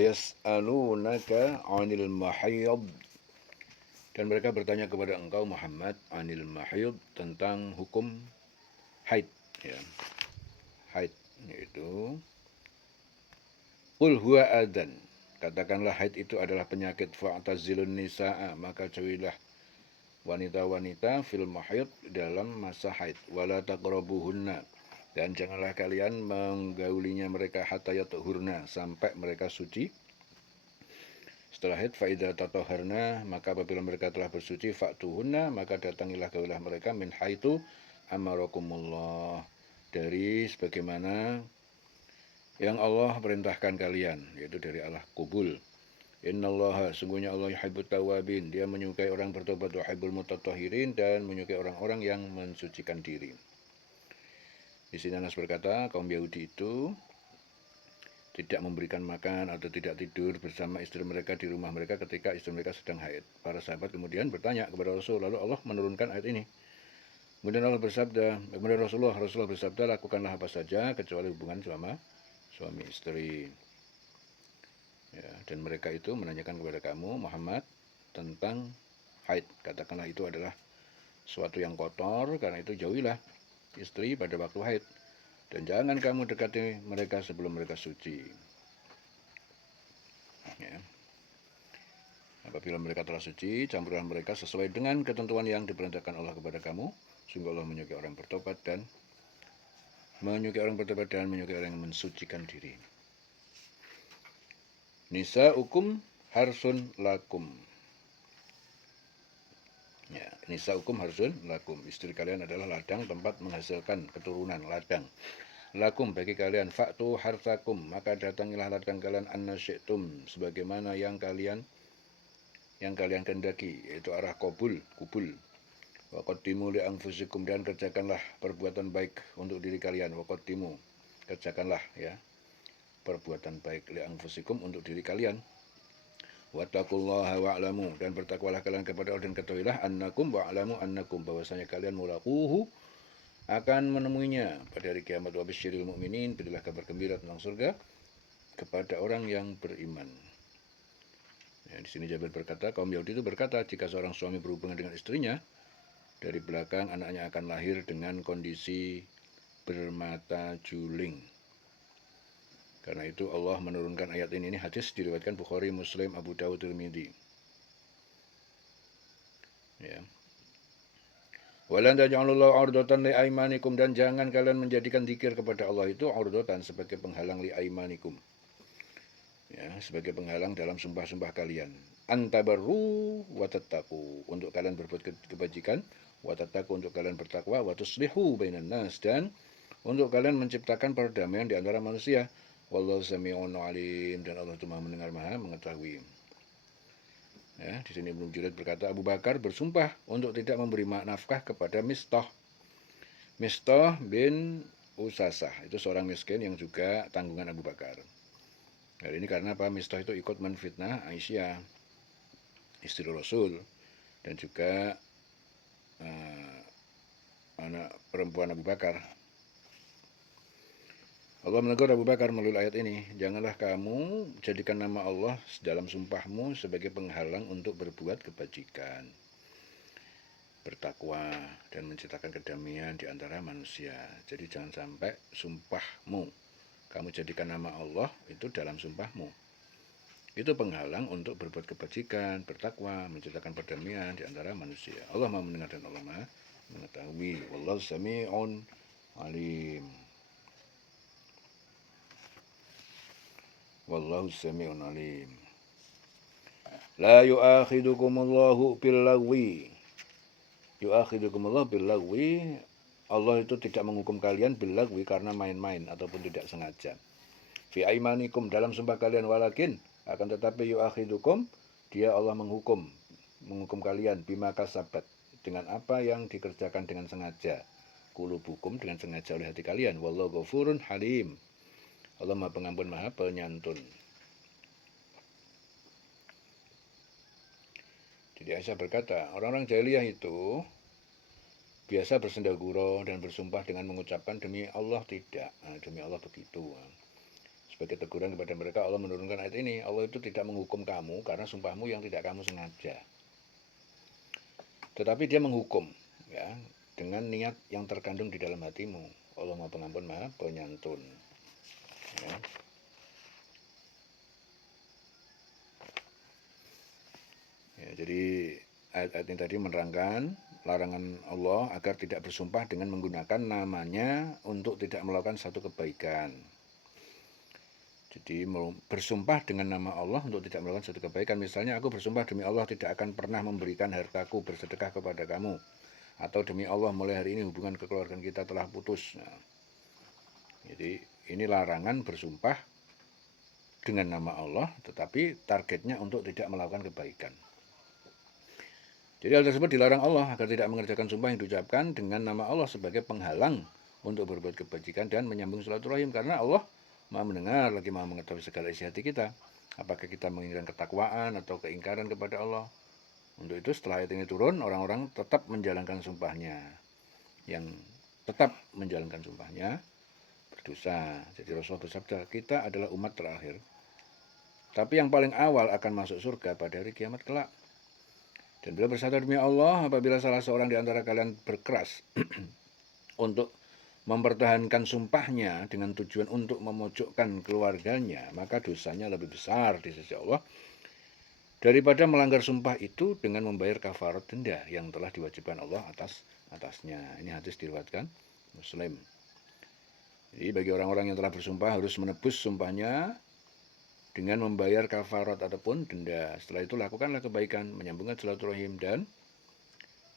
yas'alunaka 'anil mahiyid, dan mereka bertanya kepada engkau Muhammad 'anil mahiyid, tentang hukum haid, ya. Haid yaitu qul huwa adzan, katakanlah haid itu adalah penyakit, fa'tazilun nisaa, maka jauhilah wanita-wanita fil mahid, dalam masa haid, wala taqrabuhunna, dan janganlah kalian menggaulinya mereka, hatta yatuhurna, sampai mereka suci. Setelah haid, fa idza tatahharna, maka apabila mereka telah bersuci, fa'tuhunna, maka datangilah gaulilah mereka, min haitsu amarakumullah, dari sebagaimana yang Allah perintahkan kalian, yaitu dari Allah kubul. Innallaha, sungguhnya Allah yuhibbut tawabin, dia menyukai orang bertobat, wa yuhibbul mutatahhirin, dan menyukai orang-orang yang mensucikan diri. Di sini Anas berkata, kaum Yahudi itu tidak memberikan makan atau tidak tidur bersama istri mereka di rumah mereka ketika istri mereka sedang haid. Para sahabat kemudian bertanya kepada Rasul, lalu Allah menurunkan ayat ini. Kemudian Rasulullah bersabda, lakukanlah apa saja kecuali hubungan sama suami istri. Ya, dan mereka itu menanyakan kepada kamu Muhammad tentang haid. Katakanlah itu adalah suatu yang kotor, karena itu jauhilah istri pada waktu haid, dan jangan kamu dekati mereka sebelum mereka suci. Ya. Apabila mereka telah suci, campurlah mereka sesuai dengan ketentuan yang diperintahkan Allah kepada kamu. Sungguh Allah menyukai orang bertobat dan menyukai orang yang mensucikan diri. Nisa'ukum harsun lakum. Ya, nisa'ukum harsun lakum. Istri kalian adalah ladang, tempat menghasilkan keturunan, ladang. Lakum, bagi kalian, fa'tu harsakum, maka datangilah ladang kalian, anna syi'tum, sebagaimana yang kalian kehendaki, yaitu arah kubul. Wa qaddimu li anfusikum, dan kerjakanlah perbuatan baik untuk diri kalian. Wa qaddimu, kerjakanlah ya perbuatan baik li anfusikum, untuk diri kalian. Wattaqullaha wa'lamu, dan bertakwalah kalian kepada Allah, dan ketahuilah annakum wa'lamu annakum, bahwasanya kalian mulaquhu, akan menemuinya pada hari kiamat. Wa basyiril mu'minin, berilah kabar gembira tentang surga kepada orang yang beriman. Ya, di sini Jabir berkata, kaum Yahudi itu berkata, jika seorang suami berhubungan dengan istrinya, dari belakang anaknya akan lahir dengan kondisi bermata juling. Karena itu Allah menurunkan ayat ini. Ini hadis diriwayatkan Bukhari, Muslim, Abu Dawud, Tirmidzi. Ya. Walan taj'alullahu 'urdatan li aimanikum, dan jangan kalian menjadikan zikir kepada Allah itu 'urdatan, sebagai penghalang li aimanikum. Ya, sebagai penghalang dalam sumpah-sumpah kalian. Antabarru wa tattaqu, untuk kalian berbuat kebajikan, wa tattaqu, untuk kalian bertakwa, wa tuslihu bainan nas, dan untuk kalian menciptakan perdamaian di antara manusia. Wallahu sami'un alim, dan Allah itu Maha mendengar, Maha mengetahui. Ya, di sini Ibnu Jurayj berkata, Abu Bakar bersumpah untuk tidak memberi nafkah kepada Mistah bin Usasah, itu seorang miskin yang juga tanggungan Abu Bakar. Hal ini karena apa? Mistah itu ikut menfitnah Aisyah, istri Rasul, dan juga anak perempuan Abu Bakar. Allah menegur Abu Bakar melalui ayat ini, janganlah kamu jadikan nama Allah dalam sumpahmu sebagai penghalang untuk berbuat kebajikan, bertakwa, dan menciptakan kedamaian di antara manusia. Jadi jangan sampai sumpahmu kamu jadikan nama Allah itu dalam sumpahmu. Itu penghalang untuk berbuat kebajikan, bertakwa, menciptakan perdamaian di antara manusia. Allah Maha mendengar dan Allah Maha mengetahui. Wallahu sami'un alim. Wallahu sami'un alim. La yu'akhidukumullahu billagwi. Yu'akhidukumullahu billagwi. Allah itu tidak menghukum kalian billagwi, karena main-main ataupun tidak sengaja. Fi aimanikum, dalam sumpah kalian, walakin, akan tetapi yu'akhidukum, dia Allah menghukum kalian, bima kasabat, dengan apa yang dikerjakan dengan sengaja, qulubukum, dengan sengaja oleh hati kalian. Wallahu ghafurun halim, Allah Maha Pengampun, Maha Penyantun. Jadi Aisyah berkata, orang-orang jahiliyah itu biasa bersendaguro dan bersumpah dengan mengucapkan demi Allah tidak, demi Allah begitu. sebagai teguran kepada mereka Allah menurunkan ayat ini. Allah itu tidak menghukum kamu karena sumpahmu yang tidak kamu sengaja. Tetapi dia menghukum ya dengan niat yang terkandung di dalam hatimu. Allah Maha Pengampun, Maha Penyantun. Ya. Ya, jadi ayat-ayat ini tadi menerangkan larangan Allah agar tidak bersumpah dengan menggunakan namanya untuk tidak melakukan satu kebaikan. Jadi bersumpah dengan nama Allah untuk tidak melakukan satu kebaikan. Misalnya aku bersumpah demi Allah tidak akan pernah memberikan hartaku bersedekah kepada kamu. Atau demi Allah mulai hari ini hubungan kekeluargaan kita telah putus. Nah, jadi ini larangan bersumpah dengan nama Allah tetapi targetnya untuk tidak melakukan kebaikan. Jadi hal tersebut dilarang Allah agar tidak mengerjakan sumpah yang diucapkan dengan nama Allah sebagai penghalang untuk berbuat kebajikan dan menyambung silaturahim. Karena Allah Maha mendengar lagi Maha mengetahui segala isi hati kita. Apakah kita menginginkan ketakwaan atau keingkaran kepada Allah. Untuk itu setelah ayat ini turun, orang-orang tetap menjalankan sumpahnya. Yang tetap menjalankan sumpahnya berdosa. Jadi Rasulullah bersabda, kita adalah umat terakhir. Tapi yang paling awal akan masuk surga pada hari kiamat kelak. Dan beliau bersabda, demi Allah, apabila salah seorang di antara kalian berkeras untuk mempertahankan sumpahnya dengan tujuan untuk memojokkan keluarganya, maka dosanya lebih besar di sisi Allah daripada melanggar sumpah itu dengan membayar kafarat denda yang telah diwajibkan Allah atasnya. Ini hadis diriwayatkan Muslim. Jadi bagi orang-orang yang telah bersumpah harus menebus sumpahnya dengan membayar kafarat ataupun denda. Setelah itu lakukanlah kebaikan, menyambungkan silaturahim, dan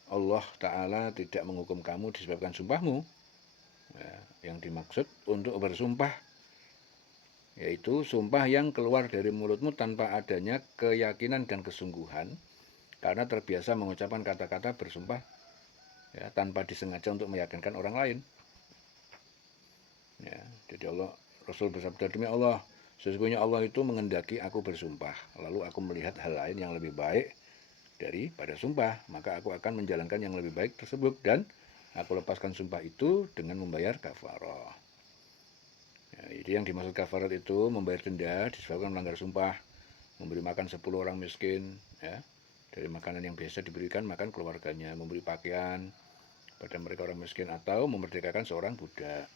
Allah Ta'ala tidak menghukum kamu disebabkan sumpahmu. Ya, yang dimaksud untuk bersumpah yaitu sumpah yang keluar dari mulutmu tanpa adanya keyakinan dan kesungguhan, karena terbiasa mengucapkan kata-kata bersumpah ya, tanpa disengaja untuk meyakinkan orang lain. Ya, jadi Rasul bersabda, demi Allah, sesungguhnya Allah itu mengendaki aku bersumpah, lalu aku melihat hal lain yang lebih baik daripada sumpah, maka aku akan menjalankan yang lebih baik tersebut dan aku lepaskan sumpah itu dengan membayar kafarah. Ya, jadi yang dimaksud kafarat itu membayar denda disebabkan melanggar sumpah, memberi makan 10 orang miskin, ya, dari makanan yang biasa diberikan makan keluarganya, memberi pakaian pada mereka orang miskin, atau memerdekakan seorang budak.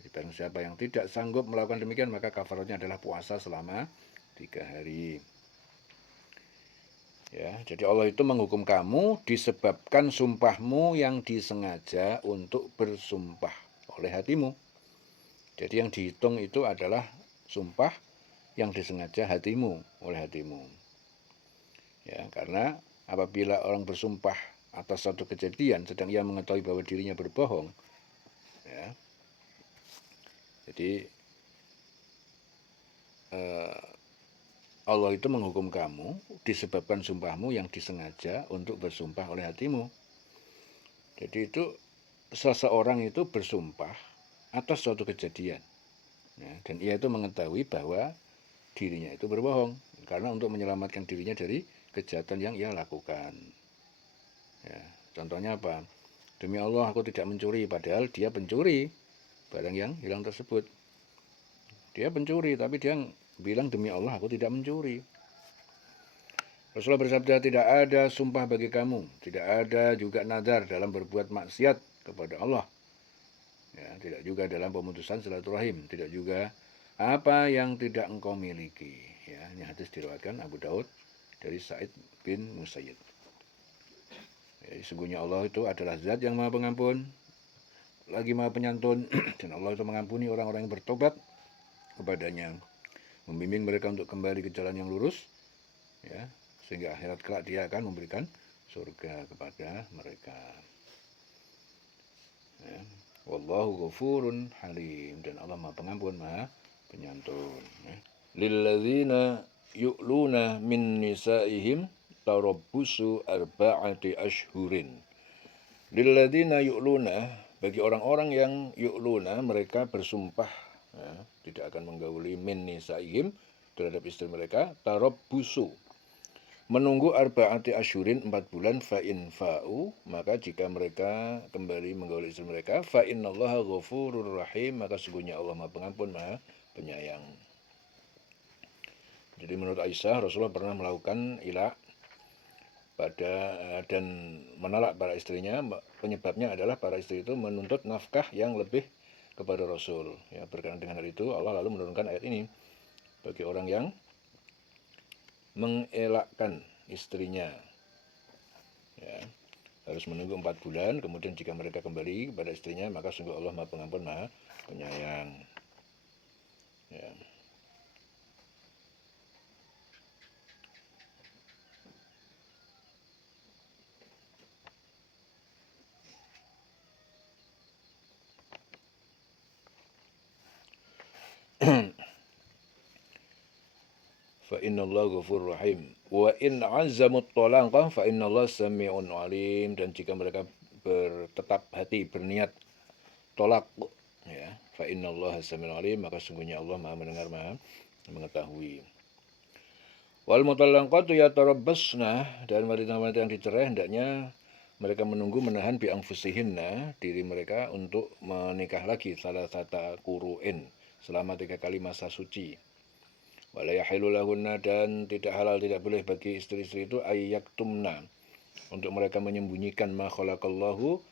Jadi barang siapa yang tidak sanggup melakukan demikian, maka kafaratnya adalah puasa selama 3 hari. Ya, jadi Allah itu menghukum kamu disebabkan sumpahmu yang disengaja untuk bersumpah oleh hatimu. Jadi yang dihitung itu adalah sumpah yang disengaja hatimu oleh hatimu. Ya, karena apabila orang bersumpah atas suatu kejadian sedang ia mengetahui bahwa dirinya berbohong, ya, jadi Allah itu menghukum kamu disebabkan sumpahmu yang disengaja untuk bersumpah oleh hatimu. Jadi itu seseorang itu bersumpah atas suatu kejadian, ya, dan ia itu mengetahui bahwa dirinya itu berbohong karena untuk menyelamatkan dirinya dari kejahatan yang ia lakukan. Ya, contohnya apa? Demi Allah aku tidak mencuri, padahal dia pencuri barang yang hilang tersebut. Dia pencuri, tapi dia bilang demi Allah aku tidak mencuri. Rasulullah bersabda, tidak ada sumpah bagi kamu, tidak ada juga nadar dalam berbuat maksiat kepada Allah. Ya, tidak juga dalam pemutusan silaturahim, tidak juga apa yang tidak engkau miliki. Ya, ini hadis diriwayatkan Abu Daud dari Sa'id bin Musayyib. Jadi sesungguhnya Allah itu adalah zat yang maha pengampun, lagi maha penyantun, dan Allah itu mengampuni orang-orang yang bertobat kepadanya, membimbing mereka untuk kembali ke jalan yang lurus, ya, sehingga akhirat kelak dia akan memberikan surga kepada mereka. Ya. Wallahu ghafurun halim, dan Allah maha pengampun, maha penyantun. Ya. Lilladzina yu'luna min nisaihim tarabbusu arba'ati ashhurin. Lilladzina yu'luna, bagi orang-orang yang yu'luna, mereka bersumpah, ya, tidak akan menggauli min nisaihim, terhadap istri mereka, tarabbusu, menunggu arba'ati ashhurin, 4 bulan, fa'in fa'u, maka jika mereka kembali menggauli istri mereka, fa'innallaha ghafurur rahim, maka sesungguhnya Allah maha pengampun, maha penyayang. Jadi menurut Aisyah, Rasulullah pernah melakukan ila dan menolak para istrinya. Penyebabnya adalah para istri itu menuntut nafkah yang lebih kepada Rasul. Ya, berkenaan dengan hal itu Allah lalu menurunkan ayat ini bagi orang yang mengelakkan istrinya. Ya, harus menunggu 4 bulan, kemudian jika mereka kembali kepada istrinya, maka sungguh Allah Maha Pengampun, Maha Penyayang. Ya. Fa innallaha ghafurur rahim. Wa in azamut talaqa fa innallaha sami'un alim. Dan jika mereka bertetap hati, berniat tolak, ya, fa innallaha sami'un alim, maka sungguhnya Allah Maha mendengar, Maha mengetahui. Wal mutallaqatu yatarabbasna, dan wanita-wanita yang dicerai hendaknya mereka menunggu menahan bi anfusihinna, diri mereka untuk menikah lagi salah satu kuru'in selama 3 kali masa suci. Wala yahilu lahunna, dan tidak halal, tidak boleh bagi istri-istri itu ayyaktumna, untuk mereka menyembunyikan ma khalaqallahu,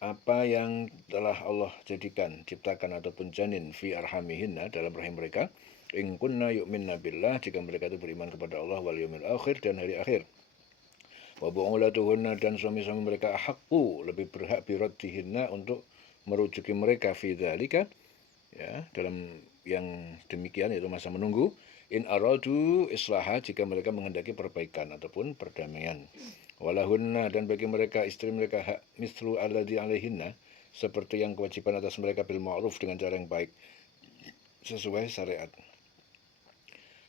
apa yang telah Allah jadikan, ciptakan ataupun janin, fi arhamihinna, dalam rahim mereka, in kunna yu'minna billah, jika mereka itu beriman kepada Allah wal yaumil akhir, dan hari akhir. Wa bu'ulatuhunna, dan suami-suami mereka ahqqu, lebih berhak biraddihinna, untuk merujuki mereka fi dzalika, ya, dalam yang demikian, yaitu masa menunggu, in aradu islaha, jika mereka menghendaki perbaikan ataupun perdamaian. Walahunna, dan bagi mereka istri mereka hak mislu alladzi alaihinna, seperti yang kewajiban atas mereka bil ma'ruf, dengan cara yang baik sesuai syariat.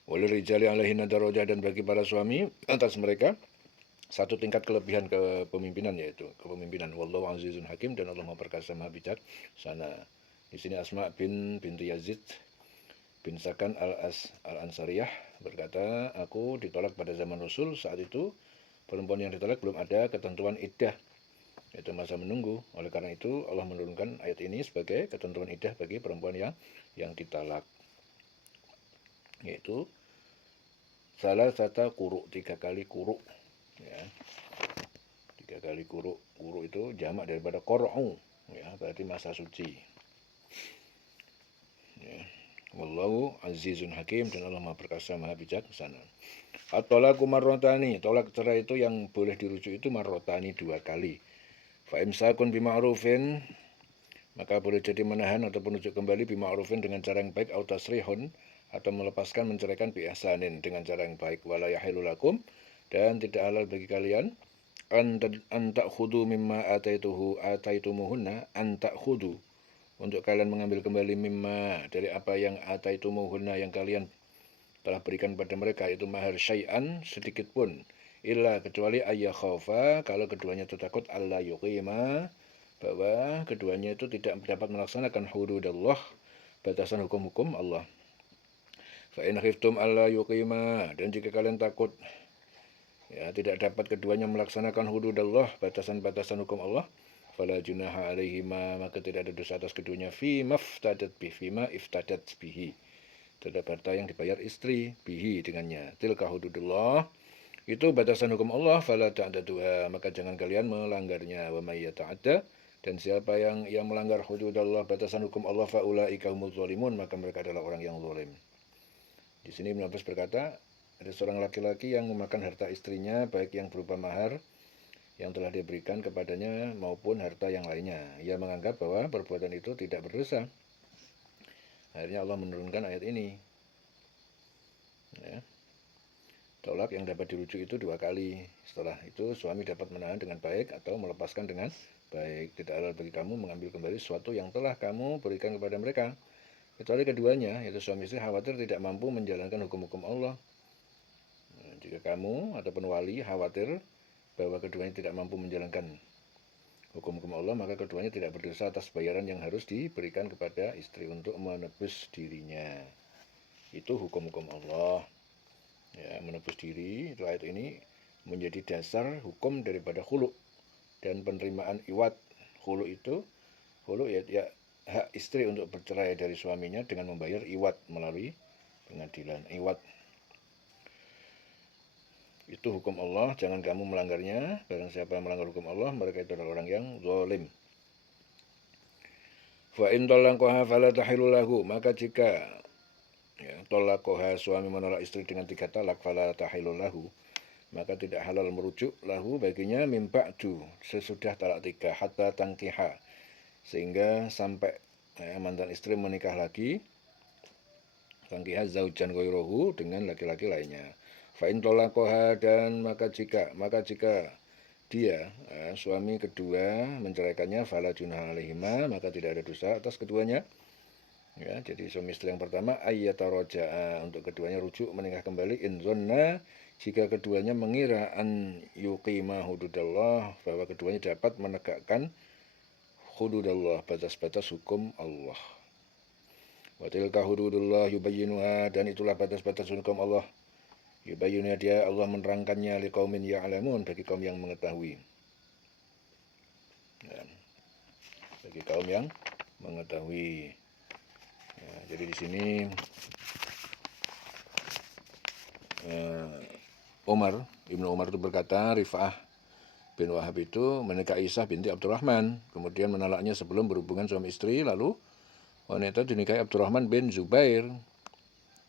Walil rijali alaihinna darajah, dan bagi para suami atas mereka satu tingkat kelebihan kepemimpinan, yaitu kepemimpinan. Wallahu azizun hakim, dan Allah Maha perkasa, Maha bijaksana. Di sini Asma binti Yazid bin Sakan al-Ansariyah berkata, aku ditolak pada zaman Rasul. Saat itu perempuan yang ditolak belum ada ketentuan iddah, yaitu masa menunggu. Oleh karena itu Allah menurunkan ayat ini sebagai ketentuan iddah bagi perempuan yang ditalak, yaitu salah satu kuru, 3 kali kuru, ya, 3 kali kuru. Kuru itu jamak daripada qur'u, ya, berarti masa suci. Ya. Wallahu azizun hakim, dan Allah Maha perkasa, Maha bijaksana. At-talaqu marrotani, tolak cerai itu yang boleh dirujuk itu marrotani, 2 kali. Fa imsakun bima'rufin, maka boleh jadi menahan ataupun rujuk kembali bima'rufin, dengan cara yang baik, au tasrihun, atau melepaskan, menceraikan, bi ihsanin, dengan cara yang baik. Wala yahilu lakum, dan tidak halal bagi kalian an ta'khudhu mimma ataitumuhunna, an ta'khudhu, untuk kalian mengambil kembali mimma, dari apa yang ataitumuhunna, yang kalian telah berikan pada mereka, itu mahar syai'an, sedikit pun, illa, kecuali ayya khaufa, kalau keduanya itu takut, alla yuqima, bahwa keduanya itu tidak dapat melaksanakan hududallah, batasan hukum-hukum Allah. Fa in khiftum alla yuqima, dan jika kalian takut, ya, tidak dapat keduanya melaksanakan hududallah, batasan-batasan hukum Allah, fala junaha alaihima, maka tidak ada dosa atas keduanya, fima iftadat bihi, terhadap harta yang dibayar istri, bihi, dengannya. Tilka hududullah, itu batasan hukum Allah, fala ta'taduha, maka jangan kalian melanggarnya. Wa may yata'adda, dan siapa yang melanggar hududallah, batasan hukum Allah, fa ulaika humuz zalimun, maka mereka adalah orang yang zalim. Di sini Ibnu Abbas berkata, ada seorang laki-laki yang memakan harta istrinya, baik yang berupa mahar yang telah diberikan kepadanya maupun harta yang lainnya. Ia menganggap bahwa perbuatan itu tidak berdosa. Akhirnya Allah menurunkan ayat ini. Ya. Tolak yang dapat dirujuk itu 2 kali. Setelah itu suami dapat menahan dengan baik atau melepaskan dengan baik. Tidak halal bagi kamu mengambil kembali sesuatu yang telah kamu berikan kepada mereka, kecuali keduanya, yaitu suami istri, khawatir tidak mampu menjalankan hukum-hukum Allah. Nah, jika kamu ataupun wali khawatir bahwa keduanya tidak mampu menjalankan hukum-hukum Allah, maka keduanya tidak berdosa atas bayaran yang harus diberikan kepada istri untuk menebus dirinya. Itu hukum-hukum Allah. Ya, menebus diri, itu ayat ini menjadi dasar hukum daripada khulu dan penerimaan iwat. Khulu itu, khulu ya hak istri untuk bercerai dari suaminya dengan membayar iwad melalui pengadilan. Iwad itu hukum Allah, jangan kamu melanggarnya. Barang siapa yang melanggar hukum Allah, mereka itu adalah orang yang zalim. Fa in talaqaha fala tahillu lahu, maka jika talaqaha suami menolak istri dengan 3 talak, fala tahillu lahu, maka tidak halal merujuk lahu baginya min ba'du, sesudah talak 3, hatta tangkiha, sehingga sampai mantan istri menikah lagi, tangkiha zaujan ghairahu, dengan laki-laki lainnya. Fa in talaqaha, dan maka jika dia suami kedua menceraikannya, fala junaha alaihima, maka tidak ada dosa atas keduanya. Ya, jadi suami istri yang pertama ayyataraja'a, untuk keduanya rujuk menikah kembali, in zonna, jika keduanya mengira an yuqima hududallah, bahwa keduanya dapat menegakkan hududallah, batas-batas hukum Allah. Wa tilka hududullah yubayyinuha, dan itulah batas-batas hukum Allah. Yubayyinnya, dia Allah menerangkannya, liqaumin ya'lamun, bagi kaum yang mengetahui. Ya, bagi kaum yang mengetahui. Ya, jadi di sini Ibnu Umar itu berkata, Rifa'ah bin Wahab itu menikahi Aisyah binti Abdurrahman, kemudian menolaknya sebelum berhubungan suami istri, lalu wanita dinikahi Abdurrahman bin Zubair,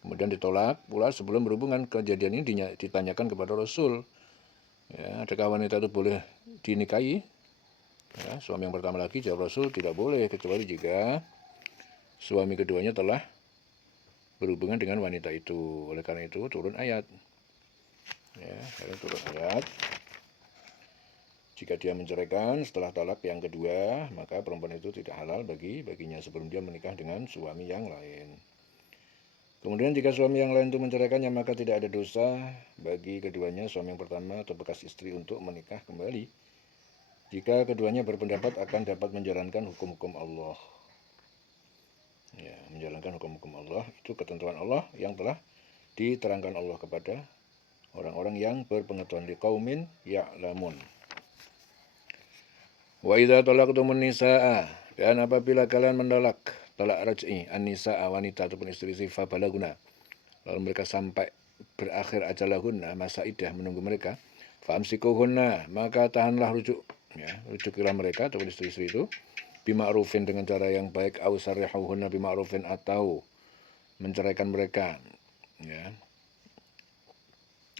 kemudian ditolak pula sebelum berhubungan. Kejadian ini ditanyakan kepada Rasul, ya, adakah wanita itu boleh dinikahi? Ya, suami yang pertama lagi, jawab Rasul, tidak boleh, kecuali jika suami keduanya telah berhubungan dengan wanita itu. Oleh karena itu turun ayat. Ya, turun ayat. Jika dia menceraikan setelah talak yang kedua, maka perempuan itu tidak halal baginya sebelum dia menikah dengan suami yang lain. Kemudian jika suami yang lain itu menceraikannya, maka tidak ada dosa bagi keduanya, suami yang pertama atau bekas istri, untuk menikah kembali, jika keduanya berpendapat akan dapat menjalankan hukum-hukum Allah. Ya, menjalankan hukum-hukum Allah itu ketentuan Allah yang telah diterangkan Allah kepada orang-orang yang berpengetahuan, liqaumin ya'lamun. Wa idza talaqtumun nisaa, dan apabila kalian menolak talak raj'i an-nisaa, wanita ataupun istri, fa balaguna, lalu mereka sampai berakhir ajalahunna, masa iddah menunggu mereka, fa amsikuhunna, maka tahanlah rujuk, ya, rujukilah mereka ataupun istri-istri itu, bima'rufin, dengan cara yang baik, au sarrihuhunna bima'rufin, atau menceraikan mereka, ya,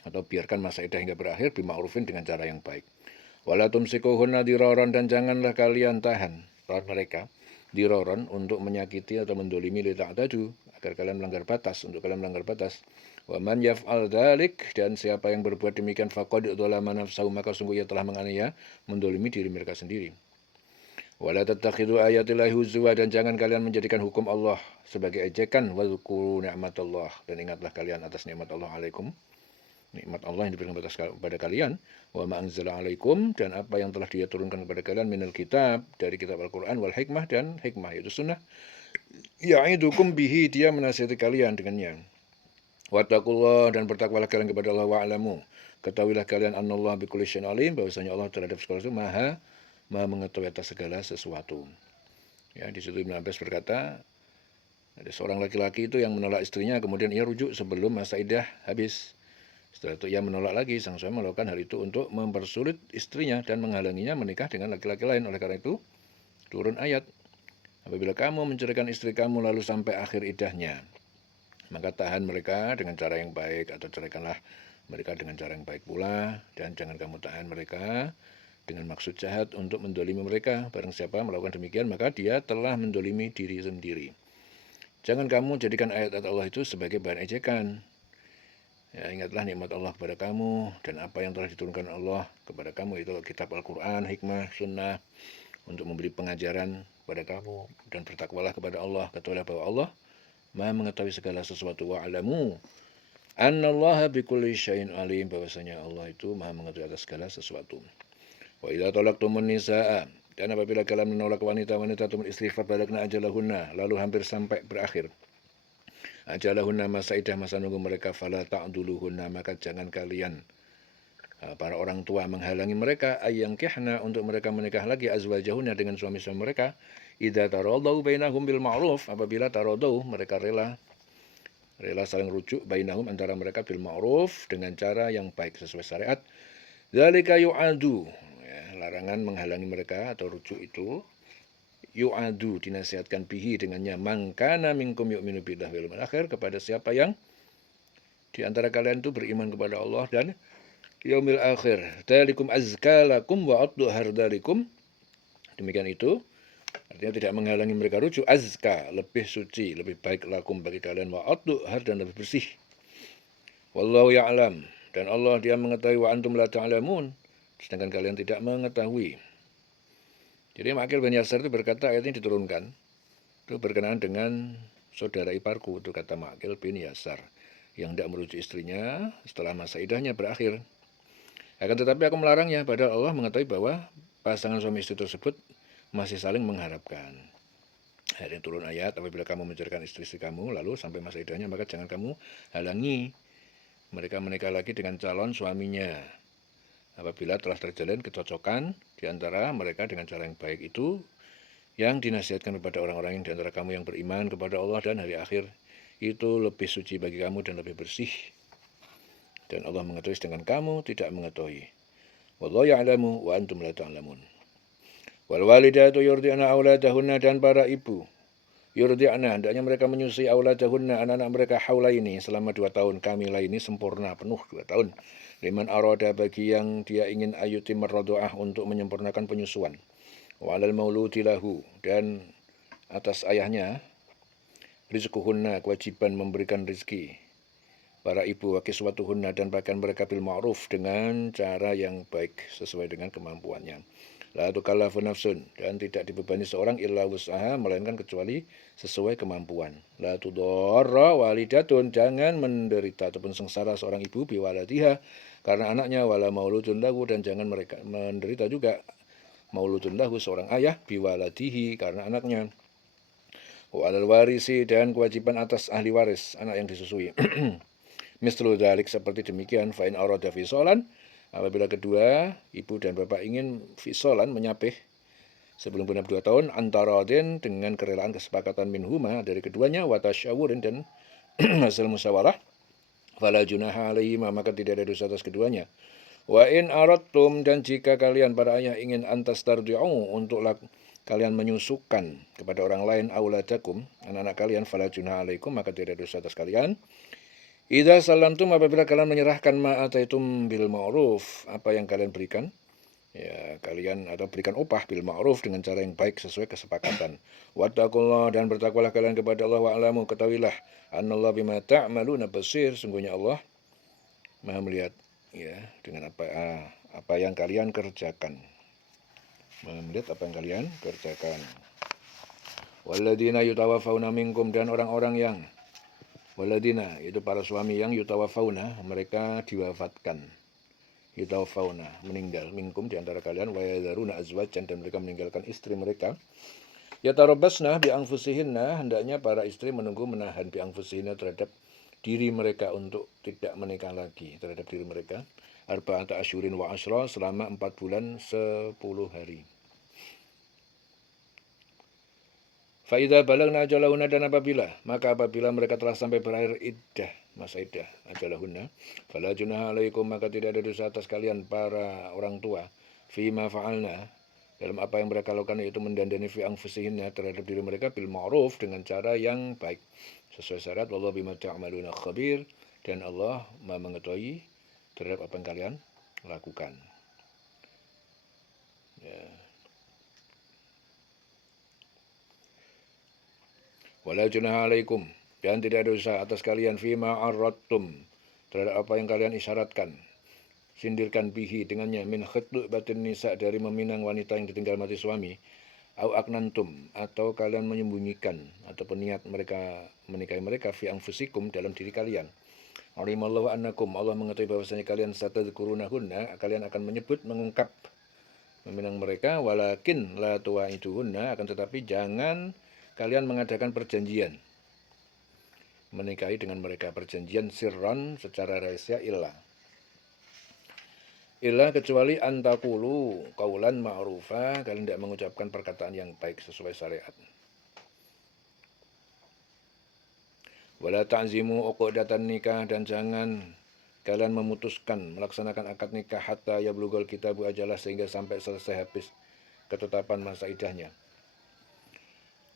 atau biarkan masa iddah hingga berakhir, bima'rufin, dengan cara yang baik. Wala tumsikuhunna diraron, dan janganlah kalian tahan mereka diraron, untuk menyakiti atau mendolimi, li ta'tadu, agar kalian melanggar batas, untuk kalian melanggar batas. Wa man yaf'al dzalik, dan siapa yang berbuat demikian, faqad dzalama nafsahu, maka sungguh ia telah menganiaya, mendolimi diri mereka sendiri. Wala tattakhidhu ayatillahi huzwa, dan jangan kalian menjadikan hukum Allah sebagai ejekan. Wadhkuru ni'matallah, dan ingatlah kalian atas nikmat Allah alaikum, nikmat Allah yang diberikan kepada kalian, wa ma anzala alaikum, dan apa yang telah dia turunkan kepada kalian, minal kitab, dari kitab Al-Quran, wal hikmah, dan hikmah yaitu sunnah, ya'idukum bihi, dia menasihati kalian dengannya. Wattaqullah, dan bertakwalah kalian kepada Allah, wa'lamu, ketahuilah kalian, annallaha bikulli syai'in alim, bahwasanya Allah terhadap segala sesuatu maha mengetahui atas segala sesuatu. Ya, di situ Ibnu Abbas berkata, ada seorang laki-laki itu yang menolak istrinya, kemudian ia rujuk sebelum masa iddah habis. Setelah itu ia menolak lagi, sang suami melakukan hal itu untuk mempersulit istrinya dan menghalanginya menikah dengan laki-laki lain. Oleh karena itu turun ayat, apabila kamu menceraikan istri kamu lalu sampai akhir iddahnya, maka tahan mereka dengan cara yang baik, atau ceraikanlah mereka dengan cara yang baik pula, dan jangan kamu tahan mereka dengan maksud jahat untuk mendolimi mereka. Barang siapa melakukan demikian, maka dia telah mendolimi diri sendiri. Jangan kamu jadikan ayat-ayat Allah itu sebagai bahan ejekan. Ya, ingatlah nikmat Allah kepada kamu dan apa yang telah diturunkan Allah kepada kamu, itu kitab Al-Quran, hikmah, sunnah, untuk memberi pengajaran kepada kamu, dan bertakwalah kepada Allah. Ketahuilah bahwa Allah maha mengetahui segala sesuatu. Wa'alamu annallaha bikulli syai'in alim, bahwasanya Allah itu maha mengetahui atas segala sesuatu. Wa idza talaqtumun nisaa, dan apabila kalian menolak wanita-wanita atau istri, fabalagna ajalahunna, lalu hampir sampai berakhir ajalahunna, masa iddah, masa nunggu mereka, fala ta'duluhunna, maka jangan kalian, para orang tua, menghalangi mereka, ayyangkihna, untuk mereka menikah lagi, azwajahunna, dengan suami-suami mereka, Idza taradau bainahum bil ma'ruf, apabila taradau mereka rela saling rujuk bainahum antara mereka bil ma'ruf dengan cara yang baik sesuai syariat. Dzalika yu'adu, ya, larangan menghalangi mereka atau rujuk itu yu'adu dinasihatkan bihi dengannya mangkana minkum yu'minu billahi wal yawmil akhir, kepada siapa yang di antara kalian itu beriman kepada Allah dan yaumil akhir. Dzalikum azka lakum wa atduhar dzalikum. Demikian itu artinya tidak menghalangi mereka rujuk. Azka, lebih suci, lebih baik lakum bagi kalian, wa atduhar dan lebih bersih. Wallahu ya'lam, dan Allah dia mengetahui, wa antum la ta'lamun, sedangkan kalian tidak mengetahui. Jadi Ma'qil bin Yasar itu berkata, ayat ini diturunkan itu berkenaan dengan saudara iparku, itu kata Ma'qil bin Yasar, yang tidak merujuk istrinya setelah masa iddahnya berakhir. Akan tetapi aku melarangnya, padahal Allah mengetahui bahwa pasangan suami istri tersebut masih saling mengharapkan. Akhirnya turun ayat, apabila kamu menceraikan istri-istri kamu lalu sampai masa iddahnya, maka jangan kamu halangi mereka menikah lagi dengan calon suaminya. Apabila telah terjalin kecocokan di antara mereka dengan cara yang baik, itu yang dinasihatkan kepada orang-orang yang di antara kamu yang beriman kepada Allah dan hari akhir, itu lebih suci bagi kamu dan lebih bersih. Dan Allah mengetahui sedangkan kamu tidak mengetahui. Wallahu ya'lamu wa antum la ta'lamun. Wal walidatu yurdi'na auladahunna, dan para ibu yurdi'na hendaknya mereka menyusui auladahunna anak-anak mereka haulaini selama 2 tahun, kamilaini sempurna penuh 2 tahun. Liman arada bagi yang dia ingin ayutimar radha'ah untuk menyempurnakan penyusuan. Wa 'alal mauludi lahu, dan atas ayahnya rizquhunna, kewajiban memberikan rezeki para ibu, wa kiswatuhunna, dan pakaian mereka bil ma'ruf dengan cara yang baik sesuai dengan kemampuannya. La tukallafu nafsun, dan tidak dibebani seorang illa wus'aha, melainkan kecuali sesuai kemampuan. La tudarra walidatun, jangan menderita ataupun sengsara seorang ibu biwaladiha karena anaknya, wala mauludun lahu, dan jangan mereka menderita juga mauludun lahu seorang ayah biwaladihi karena anaknya. Wa alal warisi, dan kewajiban atas ahli waris anak yang disusui. Mislu dzalik, seperti demikian, fa in arada fisolan, apabila kedua ibu dan bapak ingin fisolan, menyapih sebelum genap 2 tahun, antara den, dengan kerelaan kesepakatan minhuma, dari keduanya, wa tasyawurin, dan hasil musyawarah, fala junaha alaihima, maka tidak ada dosa atas keduanya. Wa in aradtum, dan jika kalian para ayah ingin antas tardi'u, untuk kalian menyusukan kepada orang lain auladakum, anak-anak kalian, fala junaha alaikum, maka tidak ada dosa atas kalian. Idza salamtum, apabila kalian menyerahkan ma'ataitum bil ma'ruf, apa yang kalian berikan, ya kalian atau berikan upah bil ma'ruf dengan cara yang baik sesuai kesepakatan. Wattaqullah, dan bertakwalah kalian kepada Allah, wa alamu, ketahuilah, anallahu bima ta'maluna basir, sungguhnya Allah Maha melihat, ya, dengan apa yang kalian kerjakan. Maha melihat apa yang kalian kerjakan. Walladzina yutawaffawna minkum, dan orang-orang yang waladina, itu para suami yang yutawafauna, mereka diwafatkan. Yutawafauna, meninggal, minkum, di antara kalian, wa yadharuna azwajan, dan mereka meninggalkan istri mereka. Yatarabasna bi anfusihinna, hendaknya para istri menunggu menahan bi anfusihinna, terhadap diri mereka, untuk tidak menikah lagi terhadap diri mereka. Arba'ata asyurin wa asyra, selama 4 bulan 10 hari. Fa'idha balagna ajalahunna, dan maka apabila mereka telah sampai berakhir iddah, masa iddah ajalahunna, fala junaha alaikum, maka tidak ada dosa atas kalian para orang tua, fima fa'alna, dalam apa yang mereka lakukan, yaitu mendandani fi anfusihinna, terhadap diri mereka, bil ma'ruf, dengan cara yang baik sesuai syarat. Wallahu bima ta'maluna khabir, dan Allah Maha mengetahui terhadap apa yang kalian lakukan. Ya. Wala junaha alaikum, dan tidak ada dosa atas kalian, fima arradtum, terhadap apa yang kalian isyaratkan, sindirkan bihi dengannya, min khutbatin nisa, dari meminang wanita yang ditinggal mati suami, au aknantum, atau kalian menyembunyikan ataupun niat mereka menikahi mereka, fi anfusikum, dalam diri kalian. Alimallahu annakum, Allah mengetahui bahwasanya kalian satadzkurunahunna, kalian akan menyebut, mengungkap meminang mereka, walakin la tuwa'iduhunna, akan tetapi jangan kalian mengadakan perjanjian menikahi dengan mereka, perjanjian sirron, secara rahasia, illa Illa kecuali antakulu kaulan ma'rufa, kalian tidak mengucapkan perkataan yang baik sesuai syariat. Wala ta'zimu uqdatan nikah, dan jangan kalian memutuskan melaksanakan akad nikah hatta yablugul kitabu ajalah, sehingga sampai selesai habis ketetapan masa idahnya.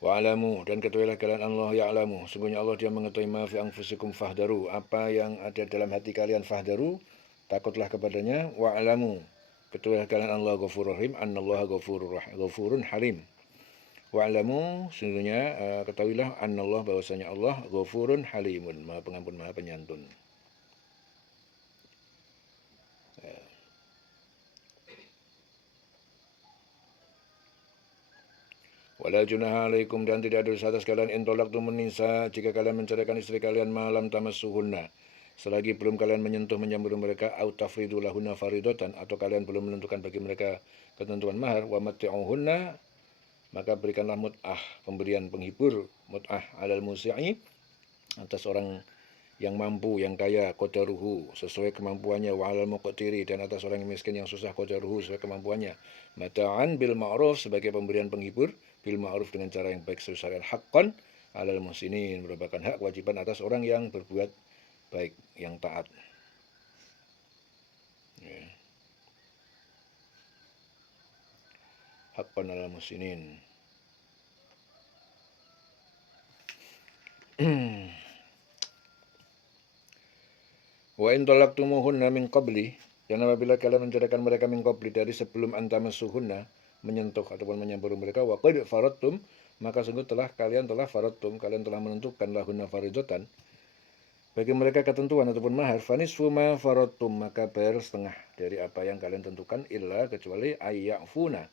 Wa'alamu, dan ketahuilah kalian Allah ya'lamu, sungguhnya Allah dia mengetahui ma fi anfusikum fahdaru, apa yang ada dalam hati kalian fahdaru, takutlah kepadanya. Wa'alamu, ketahuilah kalian Allah ghafurur rahim, annallaha ghafurun halim. Wa'alamu, sungguhnya ketahuilah annallah, bahwasanya Allah ghafurun halimun, maha pengampun maha penyantun. Wala junaha alaikum, dan tidak ada dosa atas kalian in talaqtumun nisa, jika kalian menceraikan istri kalian malam tamassuhunna, selagi belum kalian menyentuh menyambut mereka, au tafridu lahunna faridatan, atau kalian belum menentukan bagi mereka ketentuan mahar, wa matti'uhunna, maka berikanlah mut'ah, pemberian penghibur, mut'ah alal musi'i, atas orang yang mampu, yang kaya, qadaruhu, sesuai kemampuannya, wa alal muqtiri, dan atas orang yang miskin yang susah, qadaruhu, sesuai kemampuannya, mata'an bil ma'ruf, sebagai pemberian penghibur, bil ma'ruf, dengan cara yang baik sesuai haqqan alal muhsinin, merupakan hak kewajiban atas orang yang berbuat baik, yang taat. Ya. Haqqan alal muhsinin. Wa in talaqtumuhunna min qabli, dan apabila kalian menceraikan mereka min qabli, dari sebelum antamassuhunna, menyentuh ataupun menyambut mereka, wa qad faradtum, maka sungguh kalian telah menentukan lahunna faridatan, bagi mereka ketentuan ataupun mahar, fanisfu ma faradtum, maka bayar setengah dari apa yang kalian tentukan, illa kecuali ayyafuna,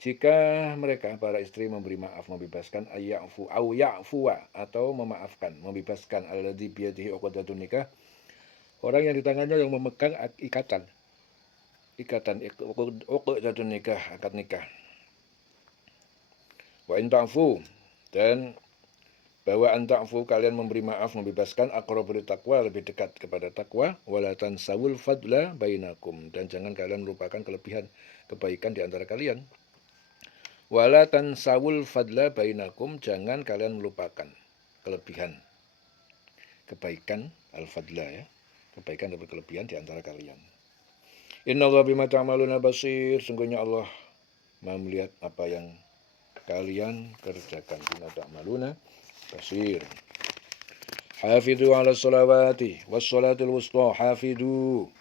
jika mereka para istri memberi maaf, membebaskan, ayyafu au ya'fuwa, atau memaafkan, membebaskan, alladzi biyadihi uqdatun nikah, orang yang di tangannya yang memegang ikatan uqdatun nikah, akad nikah. Wa in ta'fu, dan bahwa an ta'fu, kalian memberi maaf, membebaskan, aqrabul taqwa, lebih dekat kepada takwa, wala tansawul fadla bainakum, dan jangan kalian melupakan kelebihan kebaikan di antara kalian. Wala tansawul fadla bainakum, jangan kalian melupakan kelebihan kebaikan, al-fadla ya, kebaikan dan kelebihan di antara kalian. Innallaha bima ta'maluna basir, sungguhnya Allah Maha melihat apa yang kalian kerjakan. Bima ta'maluna basir. Hafidhu ala sholawati was sholatil wusta, hafidhu,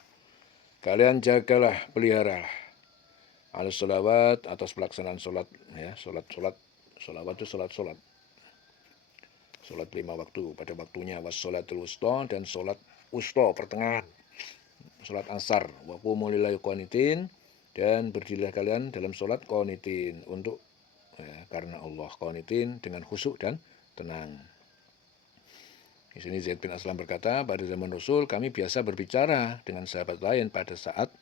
kalian jagalah, peliharalah, ala sholawat, atas pelaksanaan sholat ya, sholawat itu sholat 5 waktu pada waktunya, was sholatil wusta, dan sholat wusta, pertengahan, sholat asar, wa qumu lillahi qanitin, dan berdirilah kalian dalam sholat qanitin, untuk karena Allah, qanitin dengan khusyuk dan tenang. Di sini Zaid bin Aslam berkata, pada zaman Rasul kami biasa berbicara dengan sahabat lain pada saat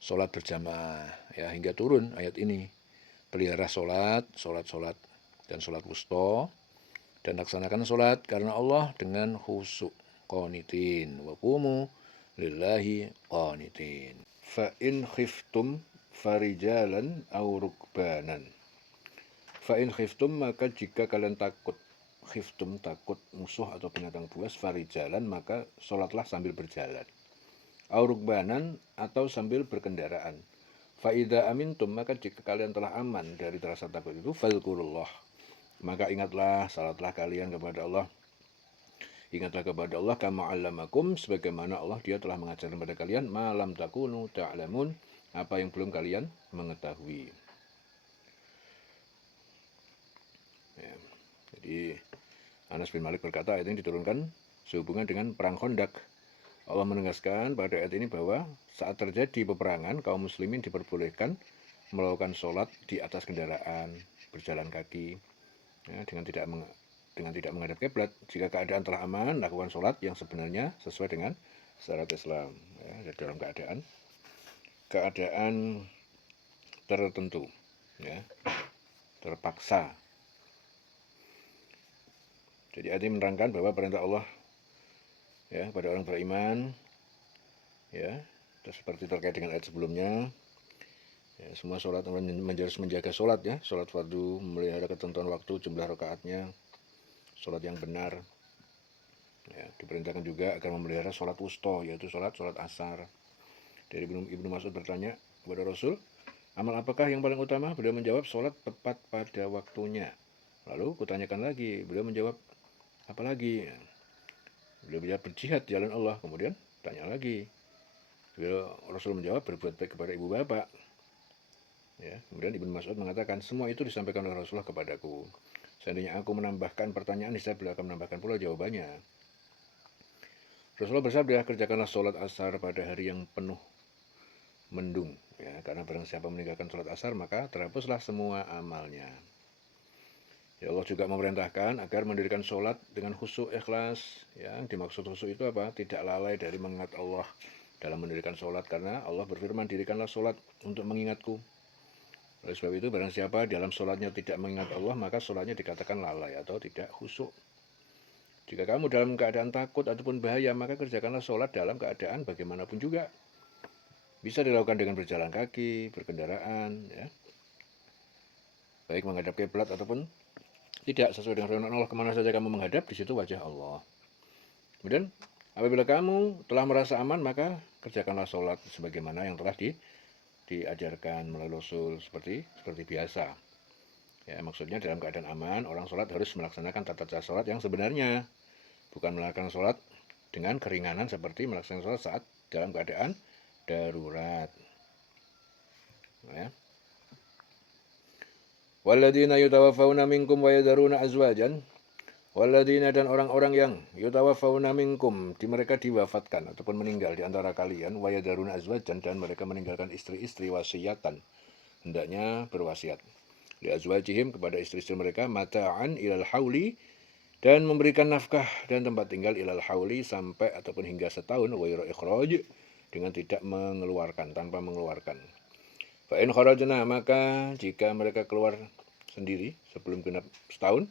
sholat berjamaah, ya, hingga turun ayat ini, pelihara sholat dan sholat wusta, dan laksanakan sholat karena Allah dengan khusyuk, qanitin, wa qumu lillahi qanitin. Fa in khiftum farijalan aw rukbanan. Fa in khiftum, maka jika kalian takut, khiftum takut musuh atau binatang buas, farijalan, maka sholatlah sambil berjalan, aw rukbanan, atau sambil berkendaraan. Fa idza amintum, maka jika kalian telah aman dari rasa takut itu, fadhkurullah, maka ingatlah, salatlah kalian kepada Allah, ingatlah kepada Allah, kama 'allamakum, sebagaimana Allah dia telah mengajarkan kepada kalian, ma lam takunu ta'lamun, apa yang belum kalian mengetahui. Ya. Jadi Anas bin Malik berkata, ayat ini diturunkan sehubungan dengan perang Khandaq. Allah menegaskan pada ayat ini bahwa saat terjadi peperangan, kaum muslimin diperbolehkan melakukan sholat di atas kendaraan, berjalan kaki, ya, dengan tidak menghadap kiblat. Jika keadaan telah aman, lakukan sholat yang sebenarnya sesuai dengan syariat Islam, ya, dalam keadaan tertentu, ya, terpaksa. Jadi ayat ini menerangkan bahwa perintah Allah ya pada orang beriman, ya, seperti terkait dengan ayat sebelumnya. Ya, semua sholat menjaga sholat ya, sholat fardu, memelihara ketentuan waktu, jumlah rakaatnya, sholat yang benar. Ya, diperintahkan juga agar memelihara sholat wusta, yaitu sholat asar. Dari Ibnu Mas'ud bertanya kepada Rasul, amal apakah yang paling utama? Beliau menjawab, sholat tepat pada waktunya. Lalu kutanyakan lagi, beliau menjawab, apa lagi? Beliau berjihad jalan Allah. Kemudian tanya lagi, Rasul menjawab, berbuat baik kepada ibu bapak. Ya, kemudian Ibnu Mas'ud mengatakan, semua itu disampaikan oleh Rasulullah kepadaku. Seandainya aku menambahkan pertanyaan, saya beliau akan menambahkan pula jawabannya. Rasulullah bersabda, kerjakanlah sholat asar pada hari yang penuh mendung. Ya, karena barang siapa meninggalkan sholat asar, maka terhapuslah semua amalnya. Ya, Allah juga memerintahkan agar mendirikan sholat dengan khusyuk ikhlas. Yang dimaksud khusyuk itu apa? Tidak lalai dari mengingat Allah dalam mendirikan sholat. Karena Allah berfirman, dirikanlah sholat untuk mengingatku. Oleh sebab itu, barang siapa dalam sholatnya tidak mengingat Allah, maka sholatnya dikatakan lalai atau tidak khusyuk. Jika kamu dalam keadaan takut ataupun bahaya, maka kerjakanlah sholat dalam keadaan bagaimanapun juga. Bisa dilakukan dengan berjalan kaki, berkendaraan, ya. Baik menghadap kiblat ataupun tidak, sesuai dengan firman Allah, kemana saja kamu menghadap, di situ wajah Allah. Kemudian, apabila kamu telah merasa aman, maka kerjakanlah sholat sebagaimana yang telah diajarkan melalui Rasul seperti biasa. Ya, maksudnya dalam keadaan aman, orang sholat harus melaksanakan tata cara sholat yang sebenarnya, bukan melakukan sholat dengan keringanan seperti melaksanakan sholat saat dalam keadaan darurat. Ya. Walladzina yutawaffawna minkum wa yadharuna azwajan. Walladzina, dan orang-orang yang yutawaffawna minkum, di mereka diwafatkan ataupun meninggal di antara kalian, wa yadharuna azwajan, dan mereka meninggalkan istri-istri wasiatan, hendaknya berwasiat. Li azwajihim, kepada istri-istri mereka, mata'an ilal hauli, dan memberikan nafkah dan tempat tinggal ilal hauli, sampai ataupun hingga setahun, ghairu ikhraj, dengan tidak mengeluarkan, tanpa mengeluarkan. Fa in kharajna, maka jika mereka keluar sendiri sebelum genap setahun,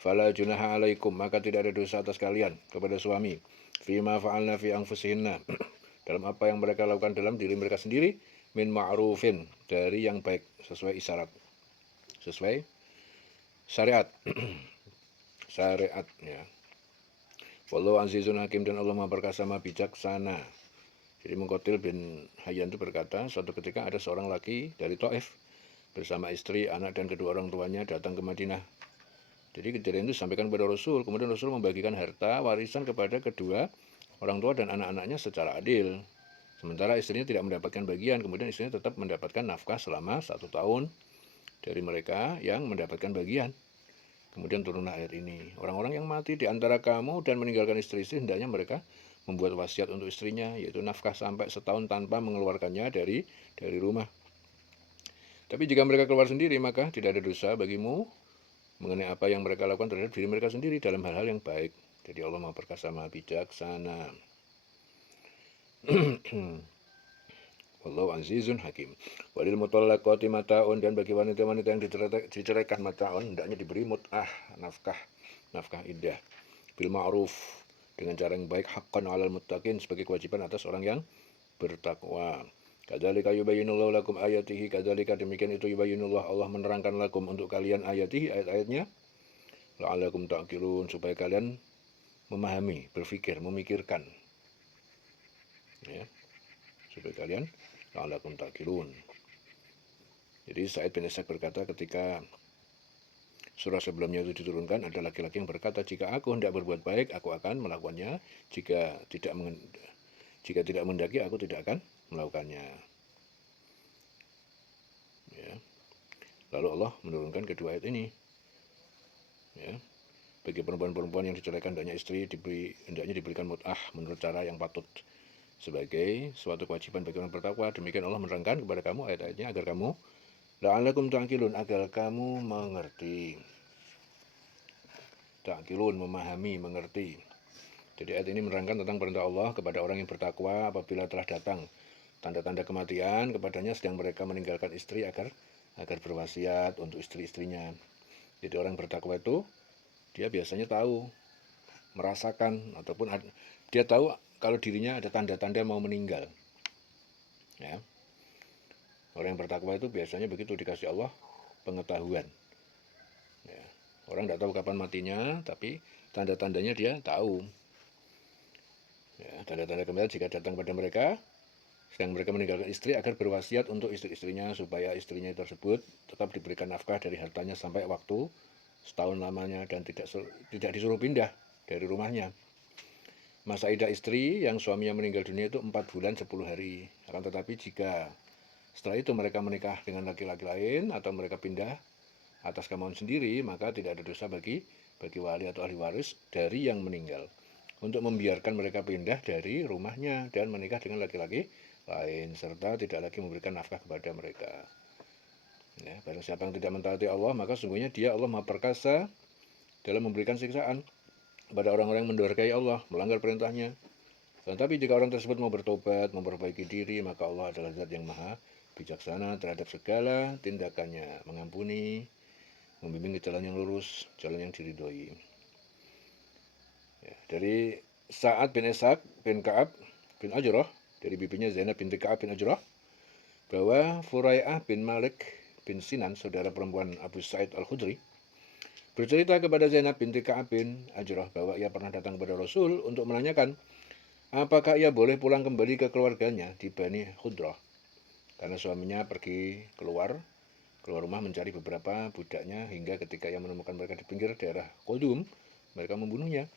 fala junaha alaikum, maka tidak ada dosa atas kalian kepada suami, fima fa'alna fi anfusihinna, dalam apa yang mereka lakukan dalam diri mereka sendiri, min ma'rufin, dari yang baik, sesuai isyarat, sesuai syariat. Syariat, ya. Wallahu azizun hakim, dan Allah Maha Perkasa, Maha Bijaksana. Jadi Muqatil bin Hayyan itu berkata, suatu ketika ada seorang laki dari Taif bersama istri, anak, dan kedua orang tuanya datang ke Madinah. Jadi kejadian itu disampaikan kepada Rasul. Kemudian Rasul membagikan harta warisan kepada kedua orang tua dan anak-anaknya secara adil. Sementara istrinya tidak mendapatkan bagian. Kemudian istrinya tetap mendapatkan nafkah selama 1 tahun dari mereka yang mendapatkan bagian. Kemudian turunlah ayat ini. Orang-orang yang mati di antara kamu dan meninggalkan istri-istri, hendaknya mereka membuat wasiat untuk istrinya, yaitu nafkah sampai setahun tanpa mengeluarkannya dari rumah. Tapi jika mereka keluar sendiri, maka tidak ada dosa bagimu mengenai apa yang mereka lakukan terhadap diri mereka sendiri dalam hal-hal yang baik. Jadi Allah Maha Perkasa, Maha Bijaksana. Wallahu azizun hakim. Walil mutallaqati mata'un, dan bagi wanita-wanita yang diceraikan mata'un, hendaknya diberi mut'ah, nafkah iddah, bil ma'ruf, dengan cara yang baik, haqqan 'alal muttaqin, sebagai kewajiban atas orang yang bertakwa. Kadzalika yubayyinullahu lakum ayatihi, kadzalika, demikian itu, yubayyinullah, Allah menerangkan lakum, untuk kalian, ayatihi, ayat-ayatnya, la'alakum ta'qilun, supaya kalian memahami, berpikir, memikirkan, ya, supaya kalian la'alakum ta'qilun. Jadi Sa'id bin Ishaq berkata, ketika surah sebelumnya itu diturunkan, ada laki-laki yang berkata, jika aku hendak berbuat baik, aku akan melakukannya. Jika tidak mendaki, aku tidak akan melakukannya. Ya. Lalu Allah menurunkan kedua ayat ini. Ya. Bagi perempuan-perempuan yang diceraikan, hendaknya diberikan mut'ah menurut cara yang patut, sebagai suatu kewajiban bagi orang bertakwa. Demikian Allah menerangkan kepada kamu ayat-ayatnya agar kamu la'alakum ta'qilun, agar kamu mengerti. Ta'qilun, memahami, mengerti. Jadi ayat ini menerangkan tentang perintah Allah kepada orang yang bertakwa apabila telah datang tanda-tanda kematian kepadanya, sedang mereka meninggalkan istri, agar berwasiat untuk istri-istrinya. Jadi orang bertakwa itu, dia biasanya tahu, merasakan, ataupun dia tahu kalau dirinya ada tanda-tanda mau meninggal. Ya. Orang yang bertakwa itu biasanya begitu, dikasih Allah pengetahuan. Ya. Orang tidak tahu kapan matinya, tapi tanda-tandanya dia tahu. Ya, tanda-tanda kematian jika datang pada mereka, sedang mereka meninggalkan istri, agar berwasiat untuk istri-istrinya supaya istrinya tersebut tetap diberikan nafkah dari hartanya sampai waktu setahun lamanya dan tidak disuruh pindah dari rumahnya. Masa idah istri yang suaminya meninggal dunia itu 4 bulan 10 hari. Akan tetapi jika setelah itu mereka menikah dengan laki-laki lain atau mereka pindah atas kemauan sendiri, maka tidak ada dosa bagi wali atau ahli waris dari yang meninggal untuk membiarkan mereka pindah dari rumahnya dan menikah dengan laki-laki lain, serta tidak lagi memberikan nafkah kepada mereka. Ya, barang siapa yang tidak mentaati Allah, maka sungguhnya dia Allah Maha Perkasa dalam memberikan siksaan kepada orang-orang yang mendurhakai Allah, melanggar perintahnya. Tetapi jika orang tersebut mau bertobat, memperbaiki diri, maka Allah adalah zat yang maha bijaksana terhadap segala tindakannya, mengampuni, membimbing ke jalan yang lurus, jalan yang diridhoi. Ya, dari Sa'ad bin Ishaq bin Ka'ab bin Ajrah, dari bibinya Zainab binti Ka'ab bin Ajrah, bahwa Furai'ah bin Malik bin Sinan, saudara perempuan Abu Sa'id Al-Khudri, bercerita kepada Zainab binti Ka'ab bin Ajrah bahwa ia pernah datang kepada Rasul untuk menanyakan apakah ia boleh pulang kembali ke keluarganya di Bani Khudrah, karena suaminya pergi keluar rumah mencari beberapa budaknya, hingga ketika ia menemukan mereka di pinggir daerah Qudum, mereka membunuhnya.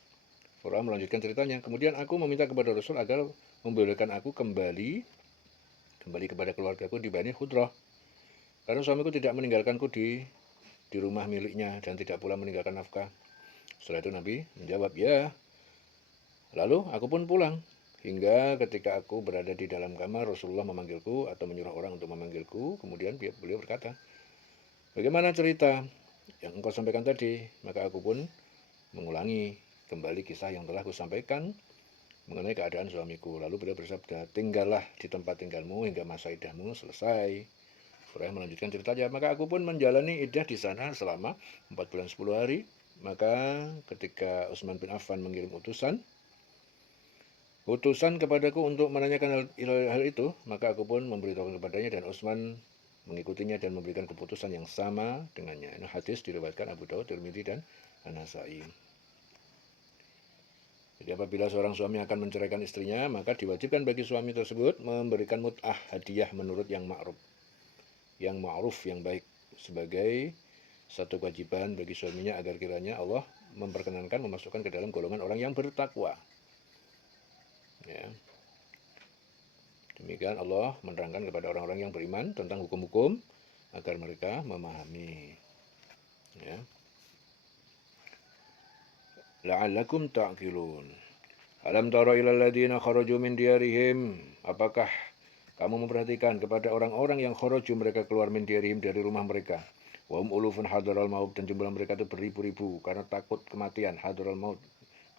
Furai'ah melanjutkan ceritanya, kemudian aku meminta kepada Rasul agar membolehkan aku kembali kepada keluargaku di Bani Khudrah, karena suamiku tidak meninggalkanku di rumah miliknya dan tidak pula meninggalkan nafkah. Setelah itu Nabi menjawab, ya. Lalu aku pun pulang, hingga ketika aku berada di dalam kamar, Rasulullah memanggilku atau menyuruh orang untuk memanggilku. Kemudian beliau berkata, bagaimana cerita yang engkau sampaikan tadi? Maka aku pun mengulangi kembali kisah yang telah kusampaikan mengenai keadaan suamiku. Lalu beliau bersabda, tinggallah di tempat tinggalmu hingga masa iddahmu selesai. Furai'ah melanjutkan ceritanya, maka aku pun menjalani iddah di sana selama 4 bulan 10 hari. Maka ketika Utsman bin Affan mengirim utusan kepadaku untuk menanyakan hal itu, maka aku pun memberitahukan kepadanya dan Utsman mengikutinya dan memberikan keputusan yang sama dengannya. Ini hadis diriwayatkan Abu Daud, Tirmidzi dan An-Nasai. Jadi apabila seorang suami akan menceraikan istrinya, maka diwajibkan bagi suami tersebut memberikan mut'ah, hadiah menurut yang ma'ruf, yang baik, sebagai satu kewajiban bagi suaminya agar kiranya Allah memperkenankan memasukkan ke dalam golongan orang yang bertakwa. Ya. Demikian Allah menerangkan kepada orang-orang yang beriman tentang hukum-hukum agar mereka memahami. Ya. La'allakum ta'qilun. Alam tara ilal ladzina kharaju min diyarihim. Apakah kamu memperhatikan kepada orang-orang yang kharaju, mereka keluar min diyarihim, dari rumah mereka. Wa hum ulufun hadaral maut, dan jumlah mereka itu beribu-ribu karena takut kematian. Hadaral maut,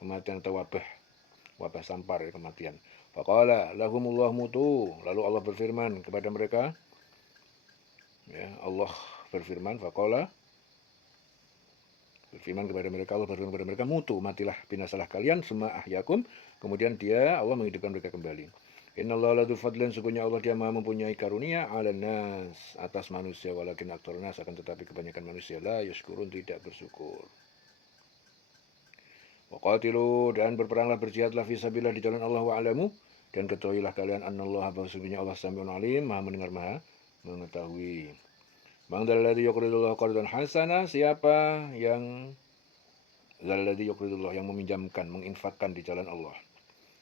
kematian atau wabah sampar, ya, kematian. Faqala lahumullah mutu, lalu Allah berfirman kepada mereka, ya, Allah berfirman, faqala, berfirman kepada mereka, Allah berfirman kepada mereka, mutu, matilah, binasalah kalian, summa ahyakum, kemudian Allah menghidupkan mereka kembali. Innallaha ladzul fadlin, sesungguhnya Allah dia Maha mempunyai karunia 'alan nas, atas manusia, walakin aktsarun nas, akan tetapi kebanyakan manusia la yashkurun, tidak bersyukur. Waqatilu, dan berperanglah, berjihadlah fisabilillah di jalan Allah, wa'lamu, dan ketahuilah kalian annallaha, bahwa sesungguhnya Allah sami'un alim, Maha mendengar, Maha mengetahui. Man dzalladzi yuqridullah qardan hasana, siapa yang dzalladzi yuqridullah, yang meminjamkan, menginfakkan di jalan Allah,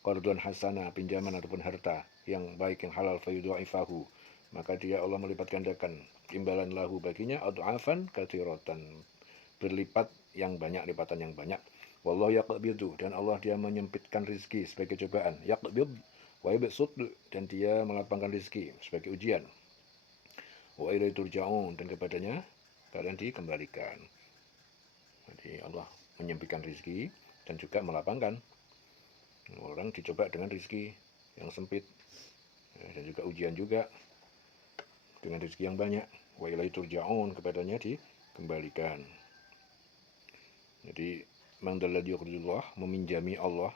qardan hasana, pinjaman ataupun harta yang baik, yang halal, fayudha'ifahu, maka dia Allah melipat gandakan imbalan lahu baginya, ad'afan katsiratan, berlipat yang banyak, lipatan yang banyak. Wallahu yaqbidu, dan Allah dia menyempitkan rizki sebagai cobaan. Yaqbid wa yabsut, dan dia melapangkan rizki sebagai ujian. Wa ilaihi turja'un, dan kepadanya kalian dikembalikan. Jadi Allah menyempitkan rizki dan juga melapangkan. Orang dicoba dengan rizki yang sempit, dan juga ujian juga dengan rizki yang banyak. Wa ilaihi turja'un, kepadanya dikembalikan. Jadi man dzalladzi yuqridullah, meminjami Allah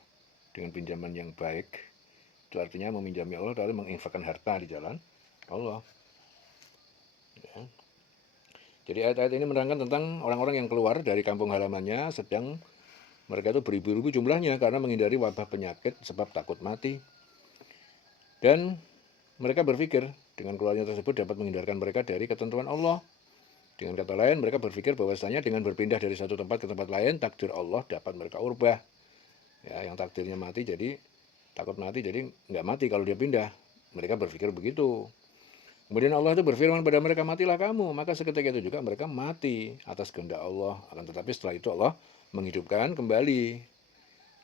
dengan pinjaman yang baik, Itu artinya meminjami Allah lalu menginfakkan harta di jalan Allah. Ya. Jadi ayat-ayat ini menerangkan tentang orang-orang yang keluar dari kampung halamannya sedang mereka itu beribu-ribu jumlahnya karena menghindari wabah penyakit sebab takut mati. Dan mereka berpikir dengan keluarnya tersebut dapat menghindarkan mereka dari ketentuan Allah. Dengan kata lain, mereka berpikir bahwasanya dengan berpindah dari satu tempat ke tempat lain, takdir Allah dapat mereka ubah. Ya, yang takdirnya mati jadi takut mati jadi nggak mati kalau dia pindah. Mereka berpikir begitu. Kemudian Allah itu berfirman pada mereka, matilah kamu. Maka seketika itu juga mereka mati atas kehendak Allah. Akan tetapi setelah itu Allah menghidupkan kembali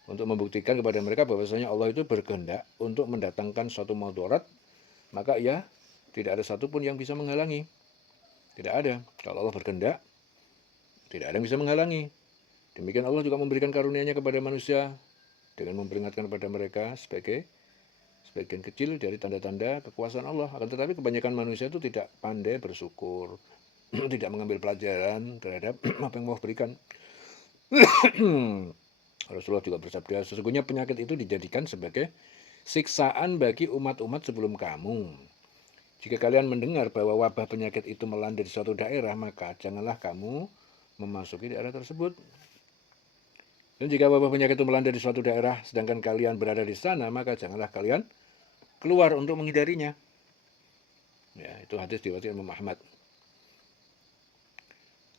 untuk membuktikan kepada mereka bahwasanya Allah itu berkehendak untuk mendatangkan suatu mudarat. Maka ya tidak ada satupun yang bisa menghalangi. Tidak ada. Kalau Allah berkehendak, tidak ada yang bisa menghalangi. Demikian Allah juga memberikan karunia-Nya kepada manusia dengan memperingatkan kepada mereka sebagai sebagian kecil dari tanda-tanda kekuasaan Allah. Akan tetapi kebanyakan manusia itu tidak pandai bersyukur, tidak mengambil pelajaran terhadap apa yang Allah berikan. Rasulullah juga bersabda, sesungguhnya penyakit itu dijadikan sebagai siksaan bagi umat-umat sebelum kamu. Jika kalian mendengar bahwa wabah penyakit itu melanda di suatu daerah, maka janganlah kamu memasuki daerah tersebut. Dan jika wabah penyakit itu melanda di suatu daerah, sedangkan kalian berada di sana, maka janganlah kalian keluar untuk menghindarinya. Ya, itu hadis riwayat Imam Ahmad.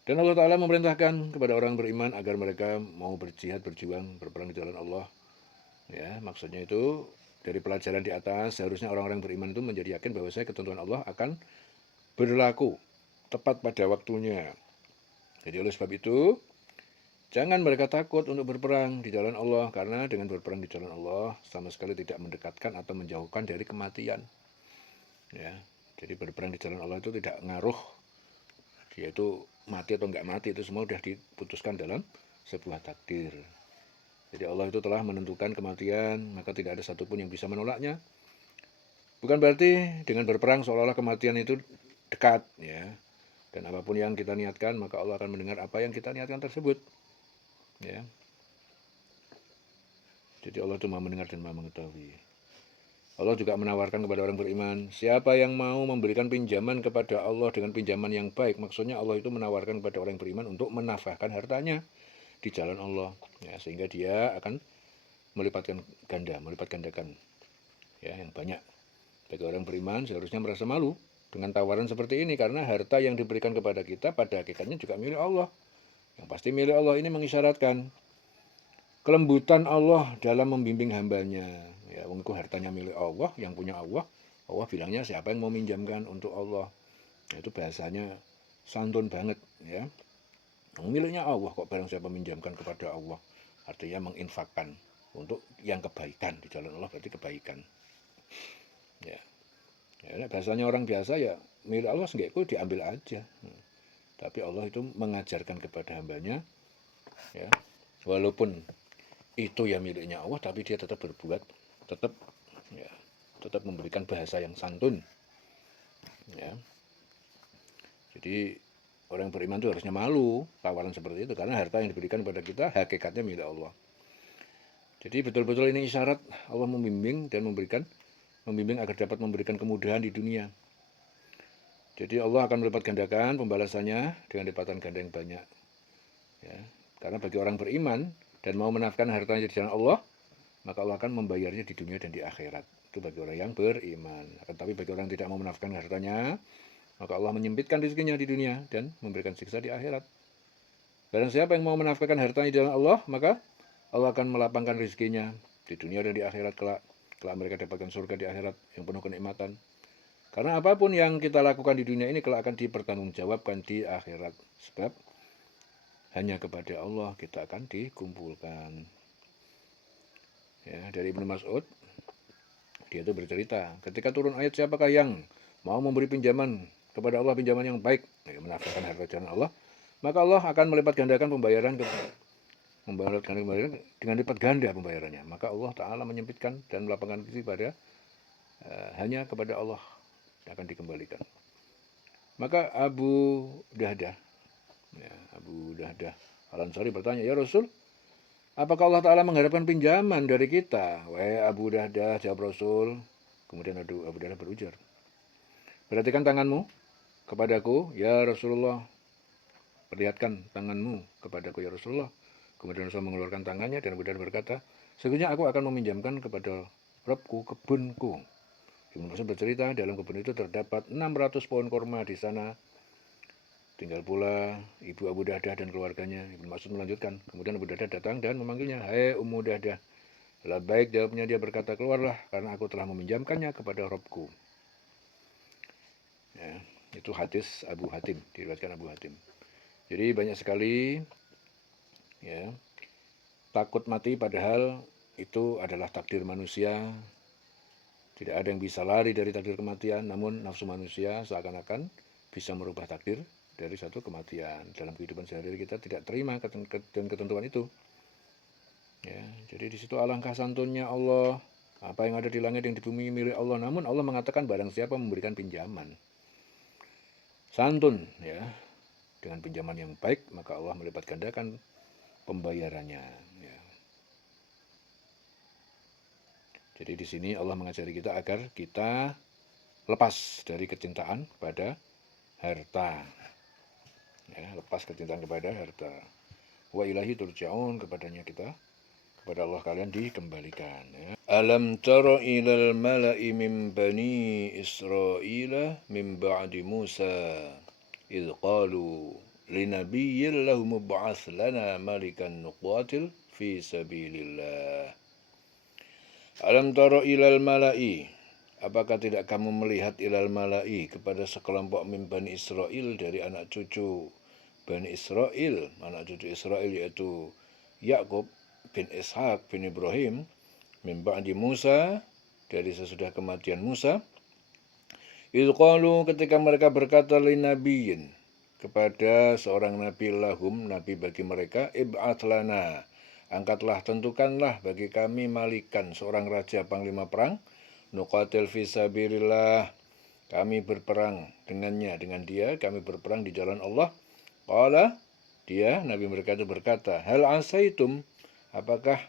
Dan Allah Ta'ala memerintahkan kepada orang beriman agar mereka mau berjihad, berjuang, berperang di jalan Allah. Ya, maksudnya itu dari pelajaran di atas, seharusnya orang-orang beriman itu menjadi yakin bahwa ketentuan Allah akan berlaku tepat pada waktunya. Jadi oleh sebab itu, jangan mereka takut untuk berperang di jalan Allah, karena dengan berperang di jalan Allah sama sekali tidak mendekatkan atau menjauhkan dari kematian. Ya, jadi berperang di jalan Allah itu tidak ngaruh, yaitu mati atau enggak mati, itu semua sudah diputuskan dalam sebuah takdir. Jadi Allah itu telah menentukan kematian, maka tidak ada satupun yang bisa menolaknya. Bukan berarti dengan berperang seolah-olah kematian itu dekat, ya. Dan apapun yang kita niatkan, maka Allah akan mendengar apa yang kita niatkan tersebut. Ya. Jadi Allah itu Maha mendengar dan Maha mengetahui. Allah juga menawarkan kepada orang beriman, siapa yang mau memberikan pinjaman kepada Allah dengan pinjaman yang baik, maksudnya Allah itu menawarkan kepada orang beriman untuk menafkahkan hartanya di jalan Allah, ya, sehingga dia akan melipat gandakan ya yang banyak. Bagi orang beriman seharusnya merasa malu dengan tawaran seperti ini, karena harta yang diberikan kepada kita pada hakikatnya juga milik Allah. Yang pasti milik Allah ini mengisyaratkan kelembutan Allah dalam membimbing hambanya. Ya, itu hartanya milik Allah, yang punya Allah. Allah bilangnya siapa yang mau minjamkan untuk Allah. Nah, itu bahasanya santun banget, ya. Miliknya Allah kok barang siapa minjamkan kepada Allah. Artinya menginfakkan untuk yang kebaikan di jalan Allah, berarti kebaikan. Ya. Ya, bahasanya orang biasa ya milik Allah senggeku diambil aja. Tapi Allah itu mengajarkan kepada hambanya, ya, walaupun itu ya miliknya Allah, tapi dia tetap berbuat, tetap ya, tetap memberikan bahasa yang santun. Ya. Jadi orang beriman itu harusnya malu tawaran seperti itu, karena harta yang diberikan kepada kita hakikatnya milik Allah. Jadi betul-betul ini isyarat Allah membimbing dan membimbing agar dapat memberikan kemudahan di dunia. Jadi Allah akan melipat gandakan pembalasannya dengan lipatan ganda yang banyak. Ya. Karena bagi orang beriman dan mau menafkahkan hartanya di jalan Allah, maka Allah akan membayarnya di dunia dan di akhirat. Itu bagi orang yang beriman. Tapi bagi orang yang tidak mau menafkahkan hartanya, maka Allah menyempitkan rezekinya di dunia dan memberikan siksa di akhirat. Barang siapa yang mau menafkahkan hartanya di jalan Allah, maka Allah akan melapangkan rezekinya di dunia dan di akhirat kelak. Kelak mereka dapatkan surga di akhirat yang penuh kenikmatan. Karena apapun yang kita lakukan di dunia ini kelak akan dipertanggungjawabkan di akhirat. Sebab hanya kepada Allah kita akan dikumpulkan. Ya, dari Ibnu Mas'ud, dia itu bercerita, ketika turun ayat siapakah yang mau memberi pinjaman kepada Allah, pinjaman yang baik, menafkahkan harta jalan Allah, maka Allah akan melipat gandakan pembayaran dengan lipat ganda pembayarannya. Maka Allah Ta'ala menyempitkan dan melapangkan rezeki pada hanya kepada Allah akan dikembalikan. Maka Abu Dahdah Al-Ansari bertanya, ya Rasul, Apakah Allah Ta'ala mengharapkan pinjaman dari kita? Wahai Abu Dahdah, jawab Rasul. Kemudian Abu Dahdah berujar, perhatikan tanganmu kepadaku, ya Rasulullah. Perlihatkan tanganmu kepadaku, ya Rasulullah. Kemudian Rasul mengeluarkan tangannya dan Abu Dahdah berkata, sesungguhnya aku akan meminjamkan kepada Rabbku kebunku. Ibnu Mas'ud bercerita, dalam kebun itu terdapat 600 pohon korma di sana. Tinggal pula ibu Abu Dahdah dan keluarganya. Ibnu Mas'ud melanjutkan, kemudian Abu Dahdah datang dan memanggilnya, hai Ummu Dahdah. Labbaik, jawabnya. Dia berkata, keluarlah karena aku telah meminjamkannya kepada Rabbku. Ya, itu hadis Abu Hatim, diriwayatkan Abu Hatim. Jadi banyak sekali ya takut mati, padahal itu adalah takdir manusia. Tidak ada yang bisa lari dari takdir kematian, namun nafsu manusia seakan-akan bisa merubah takdir dari satu kematian. Dalam kehidupan sehari-hari kita tidak terima ketentuan itu. Ya, jadi di situ alangkah santunnya Allah. Apa yang ada di langit yang di bumi milik Allah. Namun Allah mengatakan barang siapa memberikan pinjaman santun, ya, dengan pinjaman yang baik, maka Allah melipat gandakan pembayarannya. Ya. Jadi di sini Allah mengajari kita agar kita lepas dari kecintaan pada harta. Ya, lepas kecintaan kepada harta. Wa ilahi turja'un, kepada Allah kalian dikembalikan. Ya. Alam tara ilal mala'i min bani Israila min ba'di Musa idh qalu linabiyyin lahum ib'ats lana malikan nuqatil fi sabilillah. Alam tara ilal mala'i, apakah tidak kamu melihat ilal mala'i, kepada sekelompok min Bani Israel, dari anak cucu Bani Israel, anak cucu Israel yaitu Yakub bin Ishak bin Ibrahim, min ba'di Musa, dari sesudah kematian Musa, idh qalu, ketika mereka berkata linabiyyin, kepada seorang nabi, lahum, nabi bagi mereka, ib'ats lana, angkatlah, tentukanlah bagi kami malikan, seorang raja panglima perang, nuqatil fi sabilillah, kami berperang dengannya, dengan dia kami berperang di jalan Allah. Qala, dia nabi mereka itu berkata, hal asaitum, apakah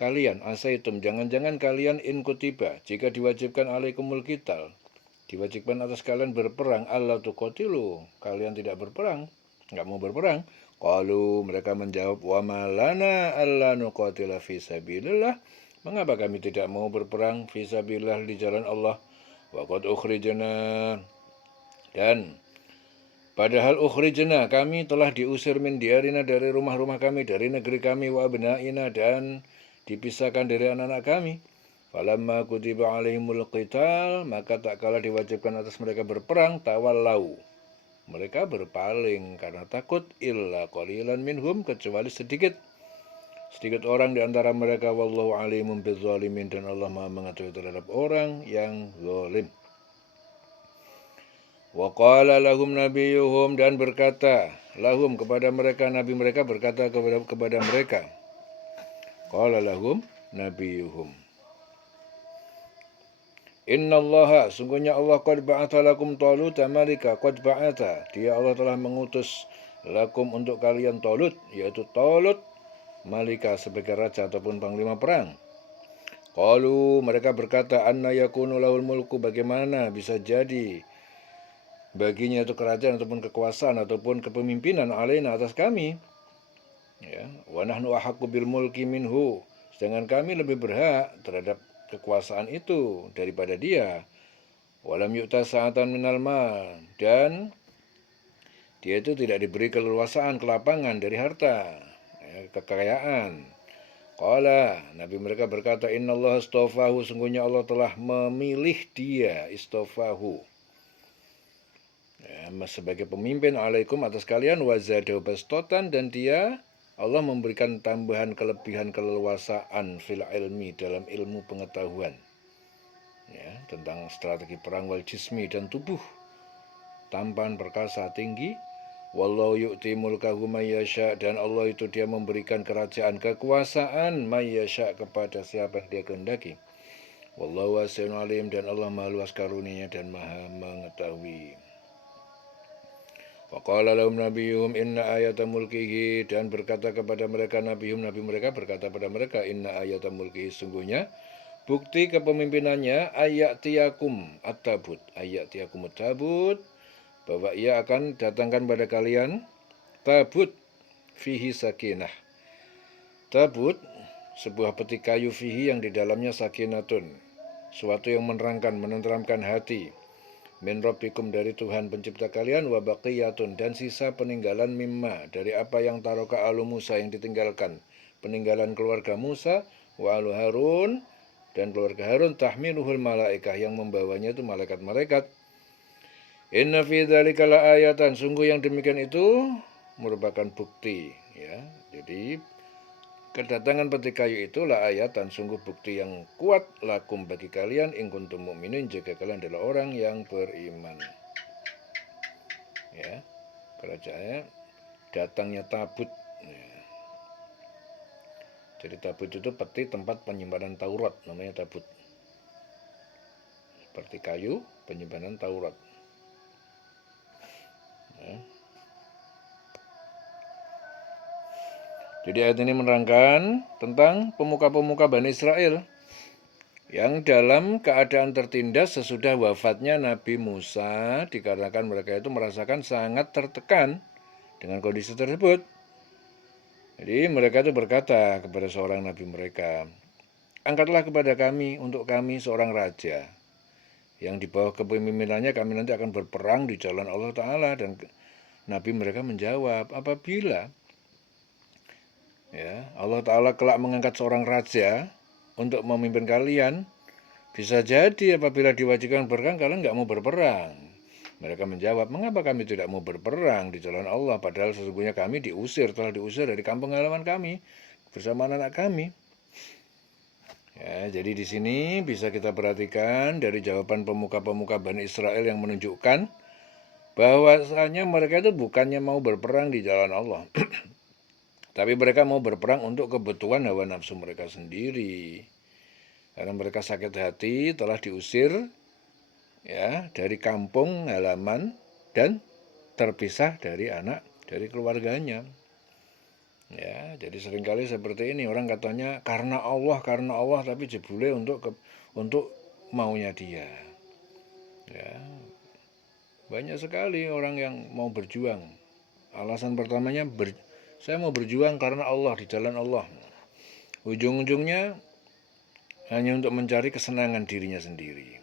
kalian, asaitum, jangan-jangan kalian, in kutiba, jika diwajibkan alaikumul qital, diwajibkan atas kalian berperang, alla tuqatilu, kalian tidak berperang, enggak mau berperang. Qalu, mereka menjawab, wa malana alla nuqatila fi sabilillah, mengapa kami tidak mau berperang fi sabilillah, di jalan Allah, wa qad ukhrijna, dan padahal ukhrijna, kami telah diusir, min diarina, dari rumah-rumah kami, dari negeri kami, wa abnaina, dan dipisahkan dari anak-anak kami. Falamma kutiba alaihimul qital, maka tak kala diwajibkan atas mereka berperang, tawallau, mereka berpaling karena takut, illa qalilan minhum, kecuali sedikit orang di antara mereka. Wallahu alimun bizzalimin, dan Allah Maha mengetahui terhadap orang yang zalim. Wa qala lahum nabiyuhum, dan berkata lahum, kepada mereka, nabi mereka berkata kepada mereka, qala lahum nabiyuhum, innallaha, sungguhnya Allah, qad ba'atha lakum Taluta malika, qad ba'atha, dia Allah telah mengutus, lakum, untuk kalian, Talut, yaitu Talut, malika, sebagai raja ataupun panglima perang. Qalu, mereka berkata, anna yakunu lahul mulku, bagaimana bisa jadi baginya itu kerajaan ataupun kekuasaan ataupun kepemimpinan, alaina, atas kami, ya, wa nahnu ahaqqu bil mulki minhu, sedangkan kami lebih berhak terhadap kekuasaan itu daripada dia. Walam yu'ta sa'atan minal mal, dan dia itu tidak diberi keleluasaan, kelapangan dari harta, ya, kekayaan. Qala, nabi mereka berkata, innallaha istafahu, sungguhnya Allah telah memilih dia, istafahu, ya, sebagai pemimpin, alaikum, atas kalian, wazadahu bastotan, dan dia, Allah, memberikan tambahan kelebihan keleluasaan, fil ilmi, dalam ilmu pengetahuan, ya, tentang strategi perang, wal jismi, dan tubuh, tampan, perkasa, tinggi. Wallahu yu'ti mulkahu mayyasha, dan Allah itu dia memberikan kerajaan, kekuasaan, mayyasha, kepada siapa yang dia kehendaki. Wallahu wasi'un alim, dan Allah maha luas karunia dan maha mengetahui. Faqala lahum nabiyuhum inna ayata mulkihi, dan berkata kepada mereka nabiyuhum, nabi mereka berkata pada mereka, inna ayata mulkihi, sungguhnya bukti kepemimpinannya ayatiyakum at-tabut, ayatiyakum at-tabut, bahwa ia akan datangkan pada kalian tabut fihi sakinah. Tabut sebuah peti kayu fihi yang di dalamnya sakinatun, suatu yang menerangkan, menenteramkan hati, min rabbikum, dari Tuhan pencipta kalian, wa baqiyatun, dan sisa peninggalan mimma, dari apa yang taroka alu Musa, yang ditinggalkan, peninggalan keluarga Musa, wa alu Harun, dan keluarga Harun, tahmiluhul malaikah, yang membawanya itu malaikat-malaikat. Inna fi dzalika laayatan, sungguh yang demikian itu merupakan bukti, ya. Jadi kedatangan peti kayu itu la ayatan, sungguh bukti yang kuat, lakum, bagi kalian, in kuntum mu'minin, jika kalian adalah orang yang beriman. Ya, kerajaannya datangnya tabut. Ya. Jadi tabut itu peti tempat penyimpanan Taurat, namanya tabut. Seperti kayu penyimpanan Taurat. Ya. Jadi ayat ini menerangkan tentang pemuka-pemuka Bani Israel yang dalam keadaan tertindas sesudah wafatnya Nabi Musa, dikarenakan mereka itu merasakan sangat tertekan dengan kondisi tersebut. Jadi mereka itu berkata kepada seorang nabi mereka, angkatlah kepada kami, untuk kami seorang raja, yang di bawah kepemimpinannya kami nanti akan berperang di jalan Allah Ta'ala. Dan nabi mereka menjawab, apabila ya, Allah Ta'ala kelak mengangkat seorang raja untuk memimpin kalian, bisa jadi apabila diwajibkan berperang, kalian nggak mau berperang. Mereka menjawab, mengapa kami tidak mau berperang di jalan Allah, padahal sesungguhnya kami telah diusir dari kampung halaman kami bersama anak kami. Ya, jadi di sini bisa kita perhatikan dari jawaban pemuka-pemuka Bani Israel yang menunjukkan bahwasanya mereka itu bukannya mau berperang di jalan Allah, tapi mereka mau berperang untuk kebutuhan hawa nafsu mereka sendiri. Karena mereka sakit hati telah diusir, ya, dari kampung halaman dan terpisah dari keluarganya. Ya, jadi seringkali seperti ini, orang katanya karena Allah, tapi jebule untuk maunya dia. Ya, banyak sekali orang yang mau berjuang. Alasan pertamanya saya mau berjuang karena Allah, di jalan Allah. Ujung-ujungnya hanya untuk mencari kesenangan dirinya sendiri.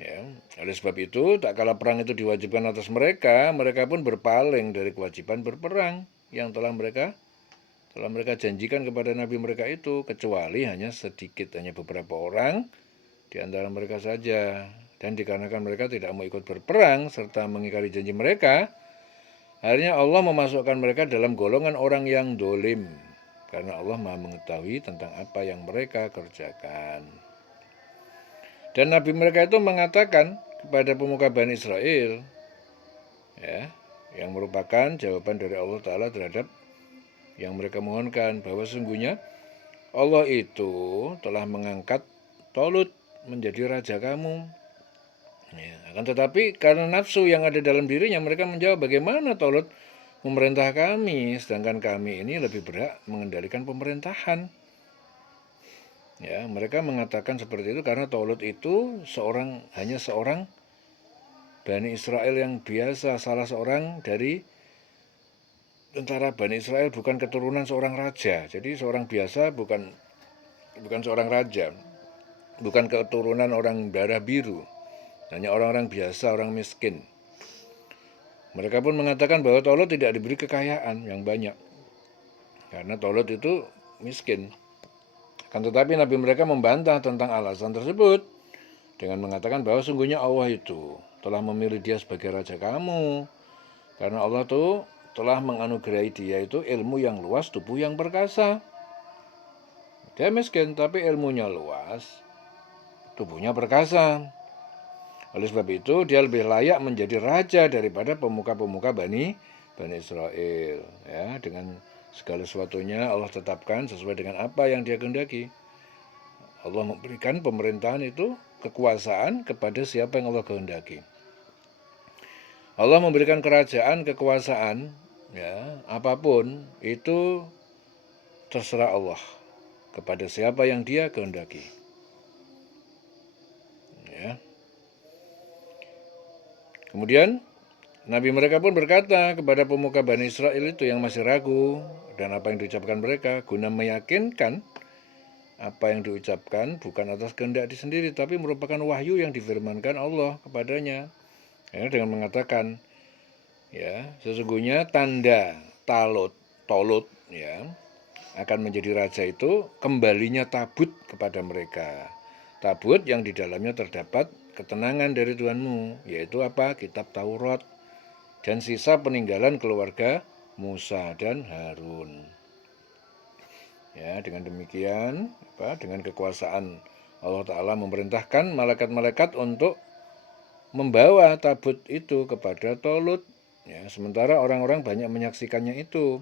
Ya, oleh sebab itu, tak kala perang itu diwajibkan atas mereka, mereka pun berpaling dari kewajiban berperang yang telah mereka janjikan kepada nabi mereka itu, kecuali hanya sedikit, hanya beberapa orang di antara mereka saja. Dan dikarenakan mereka tidak mau ikut berperang serta mengingkari janji mereka, akhirnya Allah memasukkan mereka dalam golongan orang yang dolim, karena Allah Maha mengetahui tentang apa yang mereka kerjakan. Dan nabi mereka itu mengatakan kepada pemuka Bani Israel, ya, yang merupakan jawaban dari Allah Ta'ala terhadap yang mereka mohonkan, bahwa sesungguhnya Allah itu telah mengangkat Tolut menjadi raja kamu. Ya, akan tetapi karena nafsu yang ada dalam dirinya, mereka menjawab, bagaimana Tolut memerintah kami, sedangkan kami ini lebih berhak mengendalikan pemerintahan. Ya, mereka mengatakan seperti itu karena Tolut itu hanya seorang Bani Israel yang biasa, salah seorang dari tentara Bani Israel, bukan keturunan seorang raja. Jadi seorang biasa, bukan seorang raja, bukan keturunan orang darah biru, hanya orang-orang biasa, orang miskin. Mereka pun mengatakan bahwa Tolut tidak diberi kekayaan yang banyak, karena Tolut itu miskin. Akan tetapi nabi mereka membantah tentang alasan tersebut dengan mengatakan bahwa sungguhnya Allah itu telah memilih dia sebagai raja kamu, karena Allah itu telah menganugerahi dia itu ilmu yang luas, tubuh yang perkasa. Dia miskin tapi ilmunya luas, tubuhnya perkasa. Oleh sebab itu dia lebih layak menjadi raja daripada pemuka-pemuka Bani Israel. Ya, dengan segala sesuatunya Allah tetapkan sesuai dengan apa yang dia kehendaki. Allah memberikan pemerintahan itu, kekuasaan kepada siapa yang Allah kehendaki. Allah memberikan kerajaan, kekuasaan, ya, apapun itu terserah Allah kepada siapa yang Dia kehendaki. Ya. Kemudian Nabi mereka pun berkata kepada pemuka Bani Israel itu yang masih ragu dan apa yang diucapkan mereka, guna meyakinkan apa yang diucapkan bukan atas kehendak sendiri, tapi merupakan wahyu yang difirmankan Allah kepadanya. Ya, dengan mengatakan, ya, sesungguhnya tanda Tolut, ya, akan menjadi raja itu kembalinya tabut kepada mereka. Tabut yang di dalamnya terdapat ketenangan dari Tuhanmu, yaitu apa? Kitab Taurat dan sisa peninggalan keluarga Musa dan Harun. Ya, dengan demikian, dengan kekuasaan Allah Ta'ala memerintahkan malaikat-malaikat untuk membawa tabut itu kepada Tolut. Ya, sementara orang-orang banyak menyaksikannya itu.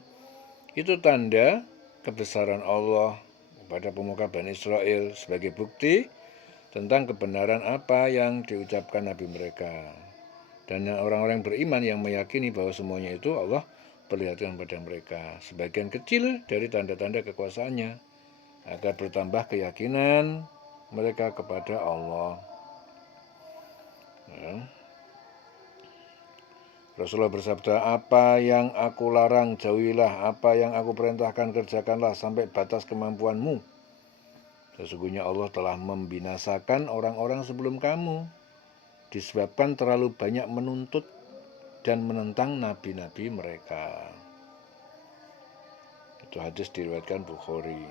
Itu tanda kebesaran Allah kepada pemuka Bani Israel sebagai bukti tentang kebenaran apa yang diucapkan Nabi mereka. Dan orang-orang beriman yang meyakini bahwa semuanya itu Allah perlihatkan pada mereka. Sebagian kecil dari tanda-tanda kekuasaannya agar bertambah keyakinan mereka kepada Allah. Ya. Rasulullah bersabda, apa yang aku larang jauhilah, apa yang aku perintahkan kerjakanlah sampai batas kemampuanmu. Sesungguhnya Allah telah membinasakan orang-orang sebelum kamu disebabkan terlalu banyak menuntut dan menentang nabi-nabi mereka. Itu hadis diriwayatkan Bukhari.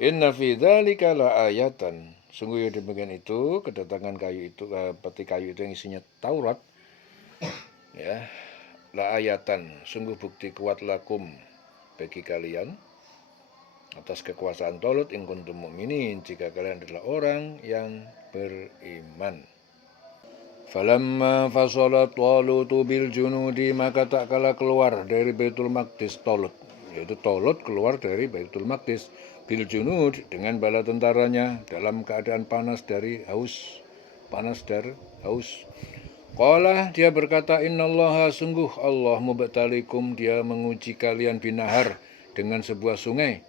Inna fi dzalika laayatan. Sungguh yang demikian itu, kedatangan kayu itu, peti kayu itu yang isinya Taurat, ya, laayatan, sungguh bukti kuat lakum bagi kalian atas kekuasaan Tolut in kuntum mu'minin, jika kalian adalah orang yang beriman. Falamma fasalat Talutu bil junudi, maka tak kala keluar dari Baitul Maqdis Tolut, yaitu Tolut keluar dari Baitul Maqdis bil junud dengan bala tentaranya dalam keadaan panas dari haus. Qala, dia berkata, innallaha, sungguh Allah, mubtalikum, dia menguji kalian binahar dengan sebuah sungai.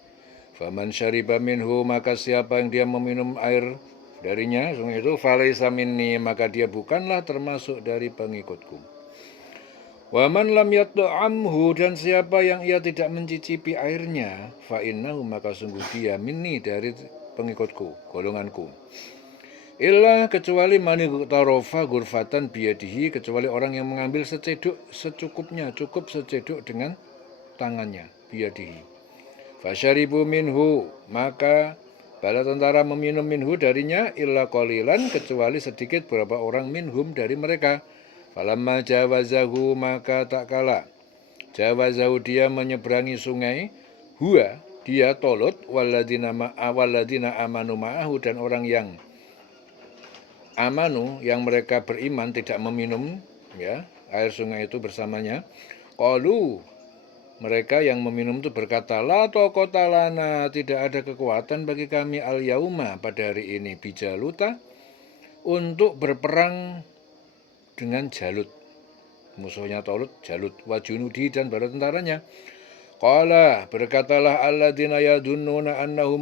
Faman syariba minhu, maka siapa yang dia meminum air darinya, sungai itu, falaysa minni, maka dia bukanlah termasuk dari pengikutku. Waman lam yat'amhu, dan siapa yang ia tidak mencicipi airnya, fa innahu, maka sungguh dia minni, dari pengikutku, golonganku. Illa, kecuali mani tarofa gurfatan biyadihi, kecuali orang yang mengambil seceduk secukupnya, cukup seceduk dengan tangannya, biyadihi. Fasyaribu minhu, maka bala tentara meminum minhu darinya, illa qalilan, kecuali sedikit beberapa orang minhum dari mereka. Falamma jawazahu, maka tak kala jawazahu, dia menyeberangi sungai, huwa, dia Tolut, waladina amanu ma'ahu, dan orang yang amanu, yang mereka beriman, tidak meminum, ya, air sungai itu bersamanya. Qalu, mereka yang meminum itu berkata, la taqata lana, tidak ada kekuatan bagi kami al yauma, pada hari ini, bijaluta, untuk berperang dengan Jalut, musuhnya Tolut, Jalut, wa junudi, dan bala tentaranya. Qala, berkatalah alladzina yadunnuna annahum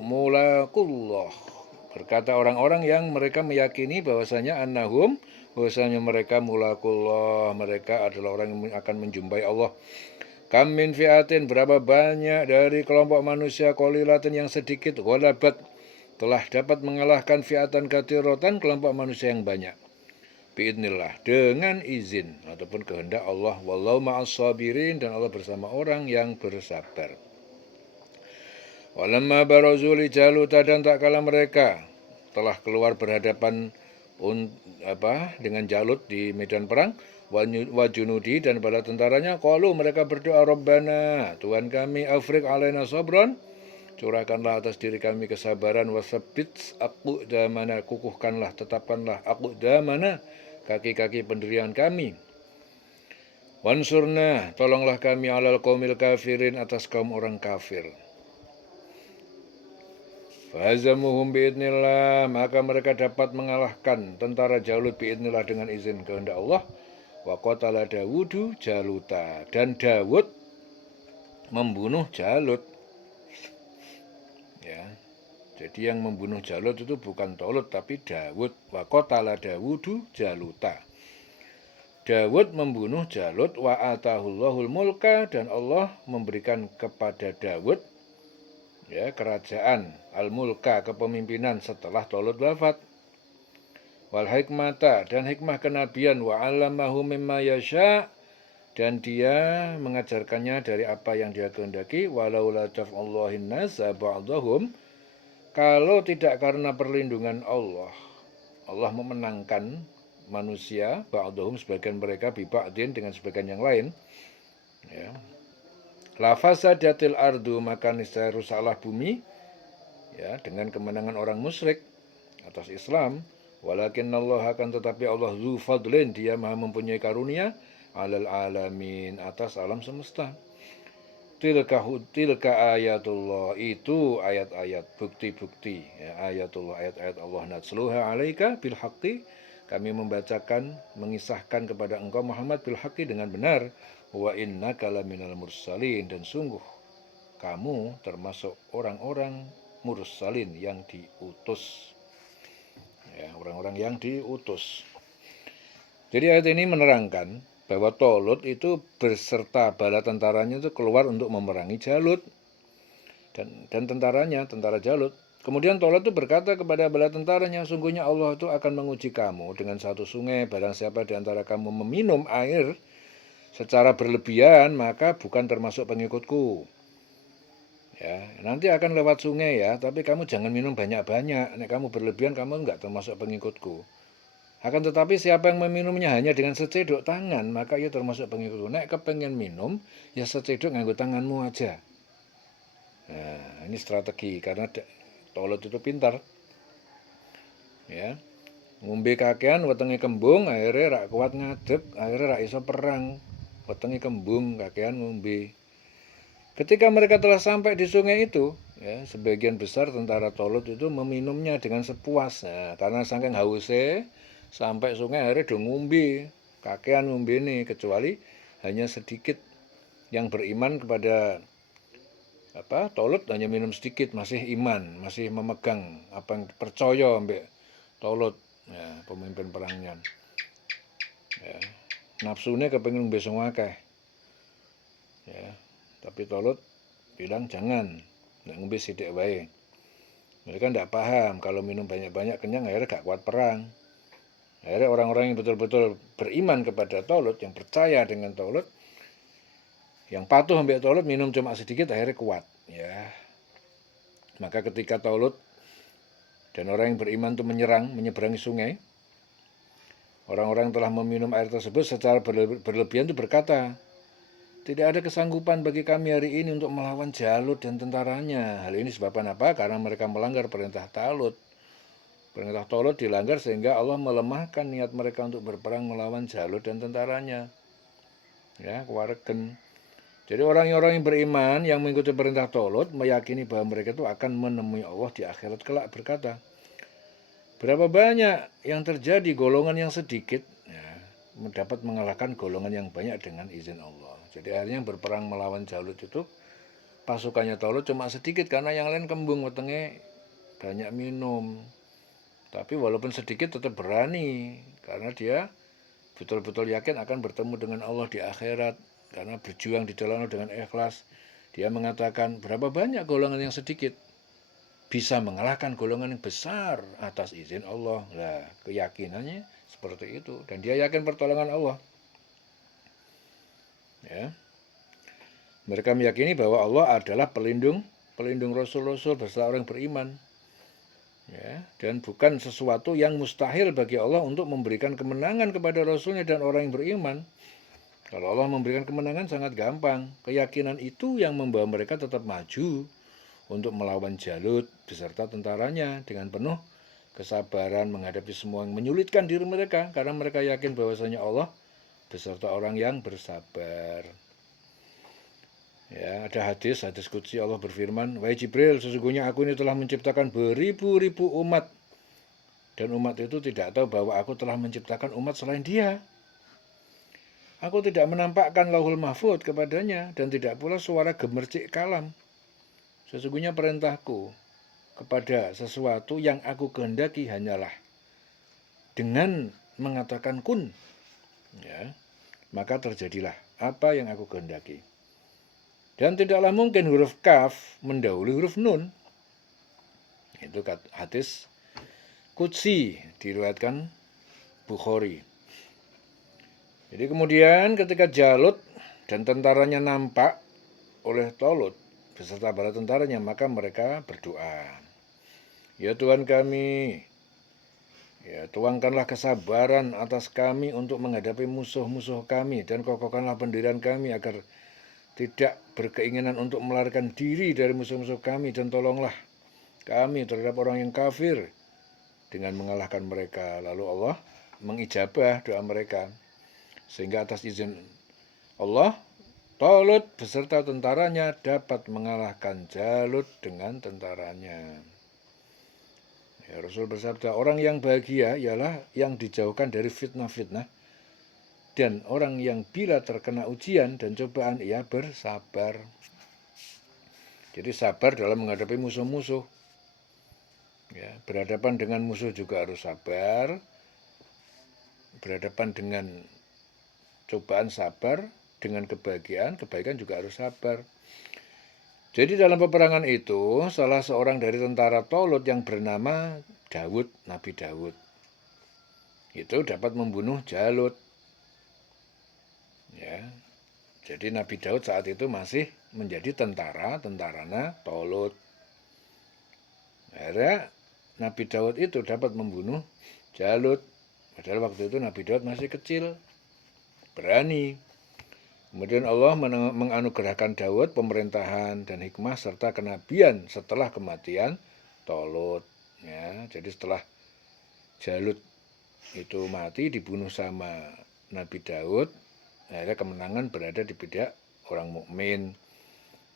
mulakullah, berkata orang-orang yang mereka meyakini bahwasanya bahwasanya mereka mulakullah, mereka adalah orang yang akan menjumpai Allah. Kam min fi'atin, berapa banyak dari kelompok manusia, qalilatin, yang sedikit, ghalabat, telah dapat mengalahkan fi'atan katsiratan, kelompok manusia yang banyak. Biidnillah, dengan izin ataupun kehendak Allah. Wallahu ma'as sabirin, dan Allah bersama orang yang bersabar. Walamma barazu li Jalut, dan tak kala mereka telah keluar berhadapan dengan Jalut di medan perang, wa junudi, dan bala tentaranya, qalu, mereka berdoa, Rabbana, Tuhan kami, afriq alaina sabran, curahkanlah atas diri kami kesabaran, wasabbit aqdamana, kukuhkanlah, tetapkanlah, aqdamana, kaki-kaki pendirian kami, wansurna, tolonglah kami, alal qaumil kafirin, atas kaum orang kafir. Fahazamuhum biidnillah, maka mereka dapat mengalahkan tentara Jalut biidnillah dengan izin kehendak Allah. Wa qatala Dawudu Jaluta, dan Dawud membunuh Jalut. Ya. Jadi yang membunuh Jalut itu bukan Tolut tapi Dawud. Wa qatala Dawudu Jaluta. Dawud membunuh Jalut, wa atahullahul mulka, dan Allah memberikan kepada Dawud ya kerajaan al-mulka, kepemimpinan setelah Tolut wafat. Wal hikmata, dan hikmah kenabian, wa 'allamahu mimma yasha, dan dia mengajarkannya dari apa yang dia kehendaki. Walau la taf'allahin nasa ba'dahum, kalau tidak karena perlindungan Allah, Allah memenangkan manusia ba'dahum, sebagian mereka, bi ba'din, dengan sebagian yang lain, ya. La fasadatil ardu, maka niscaya rusaklah bumi ya dengan kemenangan orang musyrik atas Islam. Walakinnallaha, akan tetapi Allah zu fadlin, dia maha mempunyai karunia, alal alamin, atas alam semesta. Tilka ayatullah, itu ayat-ayat, bukti-bukti ya, ayatullah, ayat-ayat Allah, natsluha alaika bil haqqi, kami membacakan, mengisahkan kepada engkau Muhammad bil haqqi, dengan benar. Wa innaka laminal mursalin, dan sungguh kamu termasuk orang-orang mursalin, yang diutus. Ya, orang-orang yang diutus. Jadi ayat ini menerangkan bahwa Tolut itu beserta bala tentaranya itu keluar untuk memerangi Jalut dan tentaranya, tentara Jalut. Kemudian Tolut itu berkata kepada bala tentaranya, sungguhnya Allah itu akan menguji kamu dengan satu sungai. Barang siapa di antara kamu meminum air secara berlebihan, maka bukan termasuk pengikutku. Ya, nanti akan lewat sungai ya, tapi kamu jangan minum banyak-banyak. Nek kamu berlebihan, kamu enggak termasuk pengikutku. Akan tetapi siapa yang meminumnya hanya dengan secedok tangan, maka ia termasuk pengikutku. Nek kepengen minum, ya secedok nganggo tanganmu aja. Nah, ini strategi, karena Tolut itu pintar. Ya, ngombe kakean wetenge kembung, akhirnya rak kuat ngadeg, akhirnya rak iso perang. Wetenge kembung, kakean ngombe. Ketika mereka telah sampai di sungai itu, ya, sebagian besar tentara Tolut itu meminumnya dengan sepuasnya. Karena saking hausnya, sampai sungai akhirnya udah ngombe, kakean ngombe nih, kecuali hanya sedikit yang beriman kepada Tolut, hanya minum sedikit, masih iman, masih memegang apa yang percaya ambek Tolut, ya, pemimpin perangnya. Ya, nafsunya kepengen ngombe sing akeh. Ya, tapi Tolut bilang jangan, nek ngombe sithik wae. Mereka tidak paham kalau minum banyak-banyak kenyang, akhirnya gak kuat perang. Akhirnya orang-orang yang betul-betul beriman kepada Tolut, yang percaya dengan Tolut, yang patuh ambil Tolut, minum cuma sedikit, akhirnya kuat. Ya, maka ketika Tolut dan orang yang beriman itu menyeberangi sungai, orang-orang yang telah meminum air tersebut secara berlebihan itu berkata, tidak ada kesanggupan bagi kami hari ini untuk melawan Jalut dan tentaranya. Hal ini sebabkan apa? Karena mereka melanggar perintah Tolut. Perintah Tolut dilanggar sehingga Allah melemahkan niat mereka untuk berperang melawan Jalut dan tentaranya. Ya, kewaregen. Jadi orang-orang yang beriman yang mengikuti perintah Tolut meyakini bahwa mereka itu akan menemui Allah di akhirat kelak, berkata, berapa banyak yang terjadi golongan yang sedikit ya, dapat mengalahkan golongan yang banyak dengan izin Allah. Jadi akhirnya berperang melawan Jalut itu pasukannya Tolut cuma sedikit karena yang lain kembung wetenge banyak minum. Tapi walaupun sedikit tetap berani karena dia betul-betul yakin akan bertemu dengan Allah di akhirat, karena berjuang di dalamnya dengan ikhlas. Dia mengatakan berapa banyak golongan yang sedikit bisa mengalahkan golongan yang besar atas izin Allah. Nah, keyakinannya seperti itu, dan dia yakin pertolongan Allah. Ya. Mereka meyakini bahwa Allah adalah pelindung rasul-rasul beserta orang beriman. Ya, dan bukan sesuatu yang mustahil bagi Allah untuk memberikan kemenangan kepada rasulnya dan orang yang beriman. Kalau Allah memberikan kemenangan sangat gampang. Keyakinan itu yang membawa mereka tetap maju untuk melawan Jalut beserta tentaranya dengan penuh kesabaran menghadapi semua yang menyulitkan diri mereka, karena mereka yakin bahwasanya Allah beserta orang yang bersabar. Ya, ada hadis qudsi Allah berfirman, "Wahai Jibril, sesungguhnya aku ini telah menciptakan beribu-ribu umat dan umat itu tidak tahu bahwa aku telah menciptakan umat selain dia. Aku tidak menampakkan lauhul mahfud kepadanya dan tidak pula suara gemercik kalam. Sesungguhnya perintahku kepada sesuatu yang aku kehendaki hanyalah dengan mengatakan kun, ya, maka terjadilah apa yang aku kehendaki. Dan tidaklah mungkin huruf kaf mendahului huruf nun." Itu hadis qudsi diriwayatkan Bukhari. Jadi kemudian ketika Jalut dan tentaranya nampak oleh Tolut beserta bala tentaranya, maka mereka berdoa, "Ya Tuhan kami, ya tuangkanlah kesabaran atas kami untuk menghadapi musuh-musuh kami dan kokohkanlah pendirian kami agar tidak berkeinginan untuk melarikan diri dari musuh-musuh kami dan tolonglah kami terhadap orang yang kafir dengan mengalahkan mereka." Lalu Allah mengijabah doa mereka. Sehingga atas izin Allah, Tolut beserta tentaranya dapat mengalahkan Jalut dengan tentaranya. Ya, Rasul bersabda, orang yang bahagia ialah yang dijauhkan dari fitnah-fitnah dan orang yang bila terkena ujian dan cobaan ia bersabar. Jadi sabar dalam menghadapi musuh-musuh. Ya, berhadapan dengan musuh juga harus sabar. Berhadapan dengan cobaan sabar, dengan kebaikan juga harus sabar. Jadi dalam peperangan itu, salah seorang dari tentara Tolut yang bernama Daud, Nabi Daud, itu dapat membunuh Jalut. Ya, jadi Nabi Daud saat itu masih menjadi tentaranya Tolut. Akhirnya Nabi Daud itu dapat membunuh Jalut. Padahal waktu itu Nabi Daud masih kecil, berani. Kemudian Allah menganugerahkan Daud pemerintahan dan hikmah serta kenabian setelah kematian Tolut. Ya, jadi setelah Jalut itu mati dibunuh sama Nabi Daud, akhirnya kemenangan berada di pihak orang mukmin.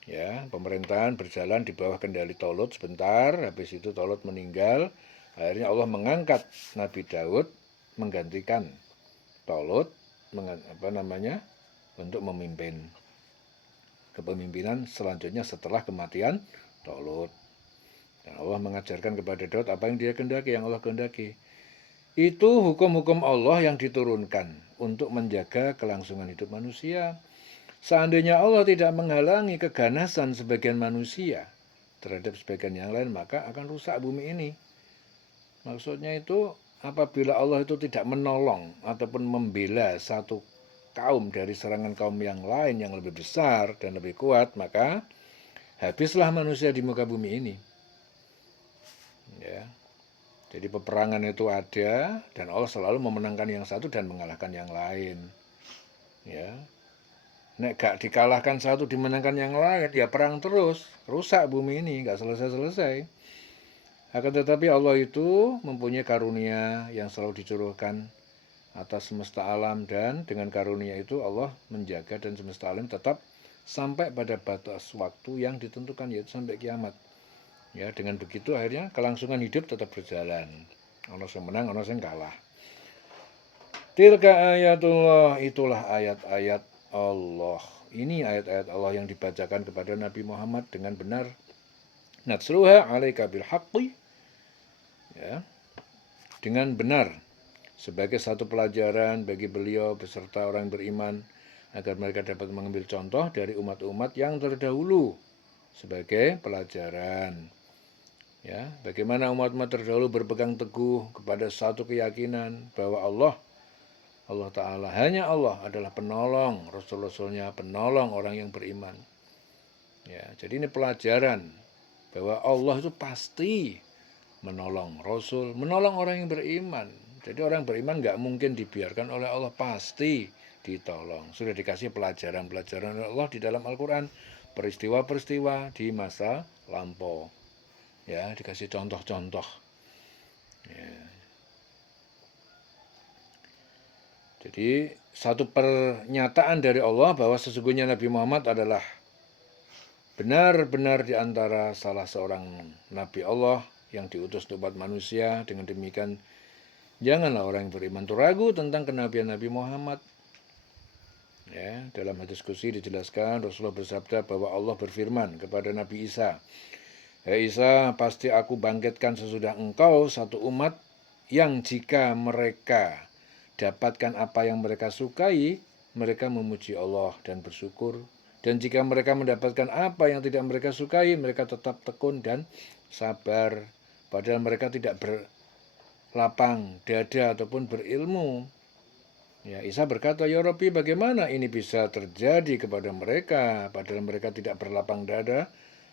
Ya, pemerintahan berjalan di bawah kendali Tolut sebentar, habis itu Tolut meninggal. Akhirnya Allah mengangkat Nabi Daud menggantikan Tolut, untuk memimpin kepemimpinan selanjutnya setelah kematian Tolut. Dan Allah mengajarkan kepada Daud apa yang dia kehendaki, yang Allah kehendaki. Itu hukum-hukum Allah yang diturunkan untuk menjaga kelangsungan hidup manusia. Seandainya Allah tidak menghalangi keganasan sebagian manusia terhadap sebagian yang lain, maka akan rusak bumi ini. Maksudnya itu apabila Allah itu tidak menolong ataupun membela satu kaum dari serangan kaum yang lain yang lebih besar dan lebih kuat, maka habislah manusia di muka bumi ini. Ya. Jadi peperangan itu ada dan Allah selalu memenangkan yang satu dan mengalahkan yang lain. Ya. Nek gak dikalahkan satu dimenangkan yang lain, ya perang terus, rusak bumi ini, gak selesai-selesai. Akan tetapi Allah itu mempunyai karunia yang selalu dicurahkan atas semesta alam, dan dengan karunia itu Allah menjaga dan semesta alam tetap sampai pada batas waktu yang ditentukan, yaitu sampai kiamat. Ya, dengan begitu akhirnya kelangsungan hidup tetap berjalan. Ono sing menang, ono sing kalah. Tilka ayatullah, itulah ayat-ayat Allah. Ini ayat-ayat Allah yang dibacakan kepada Nabi Muhammad dengan benar. Natsruha 'alaika bil haqqi. Ya. Dengan benar, sebagai satu pelajaran bagi beliau beserta orang beriman agar mereka dapat mengambil contoh dari umat-umat yang terdahulu sebagai pelajaran. Ya, bagaimana umat-umat terdahulu berpegang teguh kepada satu keyakinan bahwa Allah Ta'ala, hanya Allah adalah penolong, Rasul-Rasulnya penolong orang yang beriman. Ya, jadi ini pelajaran bahwa Allah itu pasti menolong Rasul, menolong orang yang beriman. Jadi orang beriman nggak mungkin dibiarkan oleh Allah, pasti ditolong. Sudah dikasih pelajaran-pelajaran oleh Allah di dalam Al-Quran, peristiwa-peristiwa di masa lampau. Ya, dikasih contoh-contoh. Ya. Jadi satu pernyataan dari Allah bahwa sesungguhnya Nabi Muhammad adalah benar-benar di antara salah seorang Nabi Allah yang diutus untuk umat manusia. Dengan demikian, janganlah orang yang beriman itu ragu tentang kenabian Nabi Muhammad. Ya, dalam hadis qudsi dijelaskan Rasulullah bersabda bahwa Allah berfirman kepada Nabi Isa, "Hei Isa, pasti aku bangkitkan sesudah engkau satu umat yang jika mereka dapatkan apa yang mereka sukai, mereka memuji Allah dan bersyukur. Dan jika mereka mendapatkan apa yang tidak mereka sukai, mereka tetap tekun dan sabar. Padahal mereka tidak berlapang dada ataupun berilmu." Ya, Isa berkata, "Ya Rabbi, bagaimana ini bisa terjadi kepada mereka, padahal mereka tidak berlapang dada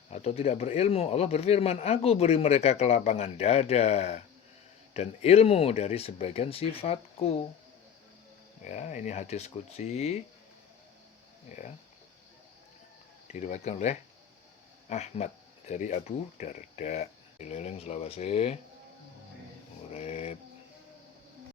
atau tidak berilmu?" Allah berfirman, "Aku beri mereka kelapangan dada dan ilmu dari sebagian sifatku." Ya, ini hadis qudsi, ya, diriwayatkan oleh Ahmad dari Abu Darda. Leleng selawase urip